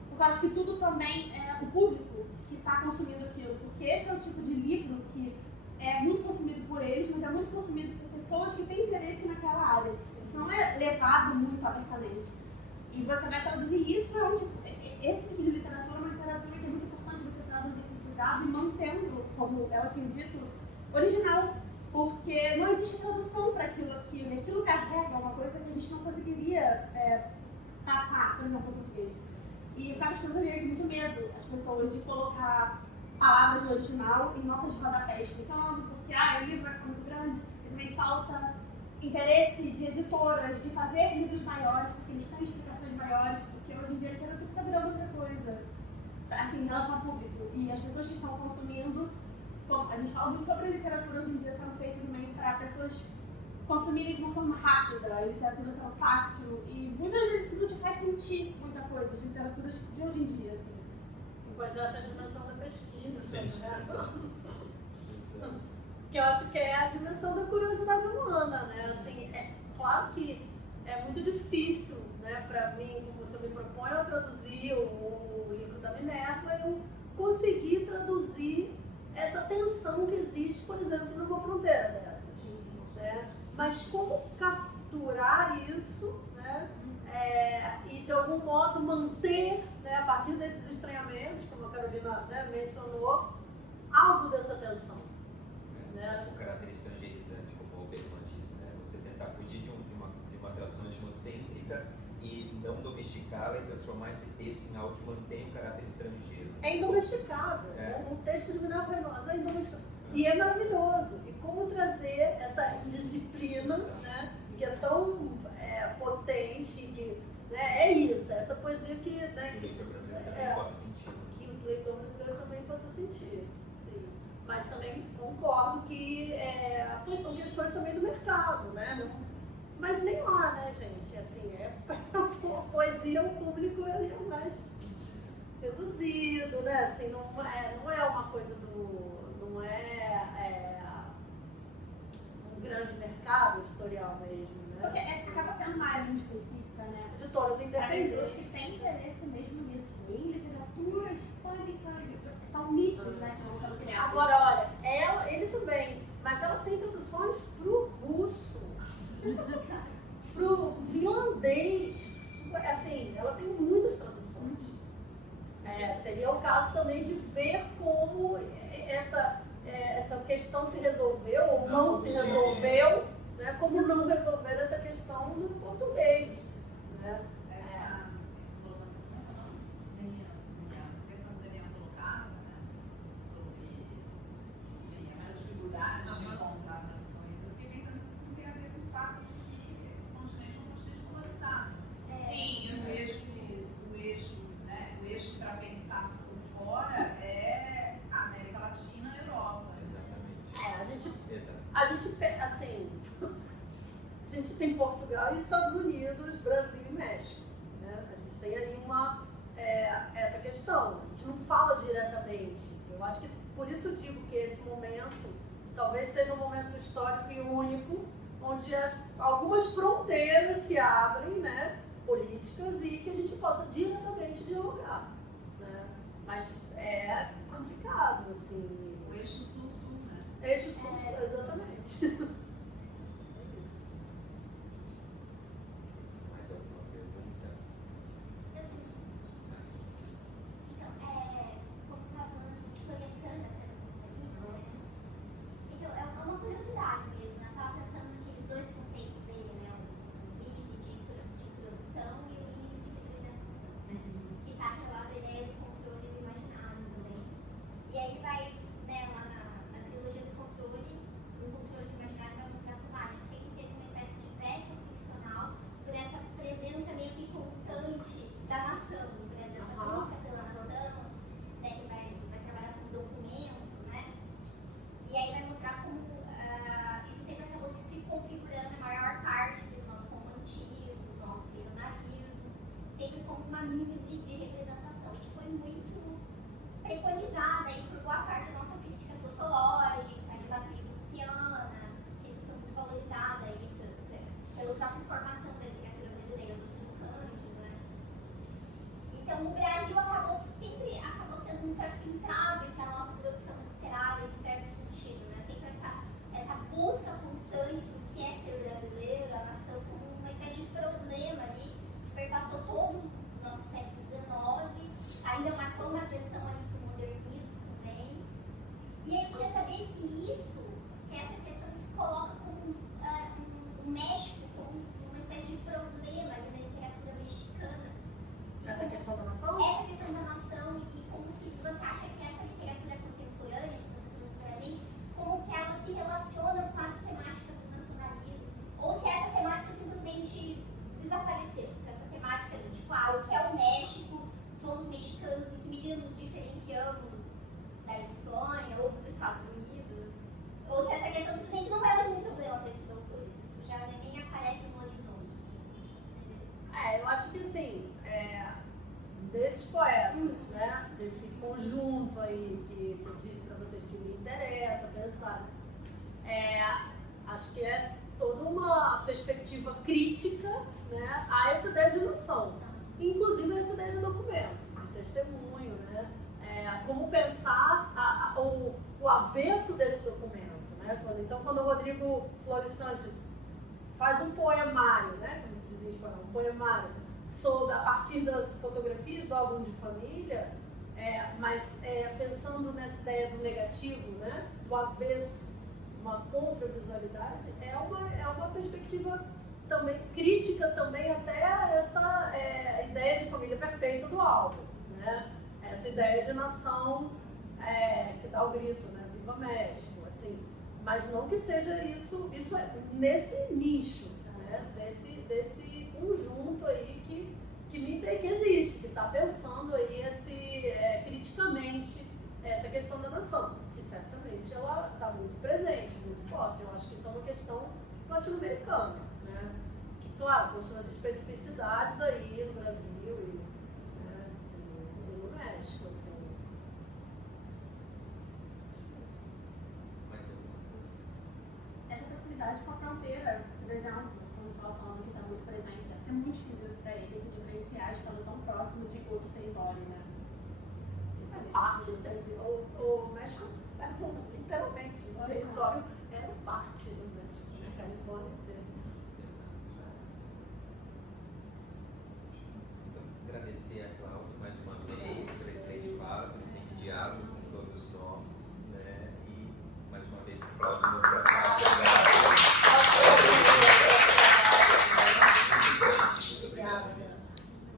Porque eu acho que tudo também é o público que está consumindo aquilo. Porque esse é o tipo de livro que é muito consumido por eles, mas é muito consumido por pessoas que têm interesse naquela área. Isso não é levado muito abertamente. E você vai traduzir isso, esse tipo de literatura é uma literatura que é muito importante você traduzir com cuidado e mantendo, como ela tinha dito, original. Porque não existe tradução para aquilo. E aquilo carrega uma coisa que a gente não conseguiria passar, por exemplo, em português. E só que as pessoas têm muito medo, as pessoas, de colocar palavras no original em notas de rodapé explicando, porque o livro vai ficar muito grande, e também falta interesse de editoras de fazer livros maiores, porque eles têm explicações maiores, porque hoje em dia a literatura está virando outra coisa, assim, em relação ao público. E as pessoas que estão consumindo, a gente fala muito sobre a literatura hoje em dia sendo feita também para pessoas consumirem de uma forma rápida, a literatura sendo fácil, e muitas vezes isso não te faz sentir muita coisa, as literaturas de hoje em dia, assim. Pois essa é a dimensão da pesquisa, Sim, né? exato. Que eu acho que é a dimensão da curiosidade humana, né? Assim, claro que é muito difícil, né, para mim, como você me propõe, eu traduzir o livro da Minerva, eu conseguir traduzir essa tensão que existe, por exemplo, numa fronteira dessas, né? Mas como capturar isso, né? E de algum modo manter, né, a partir desses estranhamentos, como a Carolina, né, mencionou, algo dessa tensão. Né? O caráter estrangeirizante, como o Bergman diz, né? Você tentar fugir de uma tradução etnocêntrica e não domesticá-la e transformar esse texto em algo que mantém o caráter estrangeiro. É indomesticável, né? Um texto de Minerva Velosa é indomesticável. E é maravilhoso. E como trazer essa indisciplina, né, que é tão potente, que, né, é isso, essa poesia que, né, Que o leitor brasileiro também possa sentir. Que o leitor brasileiro também possa sentir. Sim. Mas também concordo que são questões também do mercado, né? Mas nem lá, né, gente? Assim, a poesia, o público ele é mais reduzido, né? Assim, não é uma coisa não é um grande mercado editorial mesmo, né? Porque acaba sendo uma área muito específica, né? Editoras Para independentes. pessoas que têm interesse mesmo nisso, em literatura hispânica, são nichos, né, que vão sendo criados. Agora, olha, ele também, mas ela tem traduções pro russo, pro finlandês, assim, ela tem muitas traduções. Seria o caso também de ver como essa questão se resolveu ou não se resolveu, né? Como não resolver essa questão no português, né? Esse tem Portugal e Estados Unidos, Brasil e México. Né? A gente tem aí essa questão. A gente não fala diretamente. Eu acho que por isso eu digo que esse momento talvez seja um momento histórico e único, onde algumas fronteiras se abrem, né, políticas, e que a gente possa diretamente dialogar. Né? Mas é complicado, assim. O eixo sul-sul, né? Eixo sul, exatamente. Mais alguma pergunta? Eu tenho uma. Então, como você estava falando, a gente projetando até no Costa Rica, né? Então, é uma curiosidade mesmo, né? Eu estava pensando naqueles dois conceitos dele, né? O índice de produção e o índice de representação, né? Que está atrelado à ideia do controle do imaginário também. E aí vai, né, lá na trilogia do controle do imaginário vai mostrar como a gente sempre teve uma espécie de veto ficcional por essa presença meio que constante da nação, por exemplo, essa busca pela nação, né, que vai trabalhar com documento, né? E aí vai mostrar como isso sempre acabou se configurando a maior parte do nosso romantismo, do nosso regionalismo, sempre como uma mímese de representação, e que foi muito preconizada aí por boa parte da nossa crítica sociológica, de matriz uspiana, sempre foi muito valorizada aí pela própria formação da literatura brasileira do Cândido, né? Então o Brasil acabou sendo um certo entrave para a nossa produção literária, em certo sentido, né? Sempre essa busca constante do que é ser brasileiro, a nação, como uma espécie de problema ali que perpassou todo o nosso século XIX, ainda marcou uma questão ali para o modernismo também. E aí eu queria saber se essa questão se coloca como um México, como uma espécie de problema ali na literatura mexicana. Essa questão da nação? Essa questão da nação, e como que você acha que essa literatura contemporânea que você trouxe pra gente, como que ela se relaciona com essa temática do nacionalismo, ou se essa temática simplesmente desapareceu, se essa temática do tipo, o que é o México, somos mexicanos, em que medida nos diferenciamos da Espanha ou dos Estados Unidos, ou se essa questão simplesmente não é mais um problema para esses autores, isso já nem aparece no horizonte. Assim. Eu acho que assim, desses poetas, né, desse conjunto aí que eu disse para vocês que me interessa pensar, acho que é toda uma perspectiva crítica, né, a essa ideia de noção, inclusive essa ideia de documento, de testemunho, né, como pensar o avesso desse documento, né, quando o Rodrigo Flores Santos faz um poemário, né, como se diz em espanhol, um poemário, a partir das fotografias do álbum de família, mas pensando nessa ideia do negativo, né, do avesso, uma contravisualidade, é uma perspectiva também crítica também até essa ideia de família perfeita do álbum, né, essa ideia de nação que dá o grito, né, Viva México, assim, mas não que seja isso é nesse nicho, né, desse conjunto aí que existe, que está pensando aí criticamente essa questão da nação, que certamente ela está muito presente, muito forte. Eu acho que isso é uma questão latino-americana, né? Que, claro, com suas especificidades aí no Brasil e no México, assim. Mais alguma coisa? Essa proximidade com a fronteira, por exemplo, como você estava falando, que está muito presente, deve ser muito esquisito para ele se diferenciar estando tão próximo de outro território, né? Parte o México literalmente, o território era parte do México, a Califórnia inteira. Então, agradecer a Cláudia.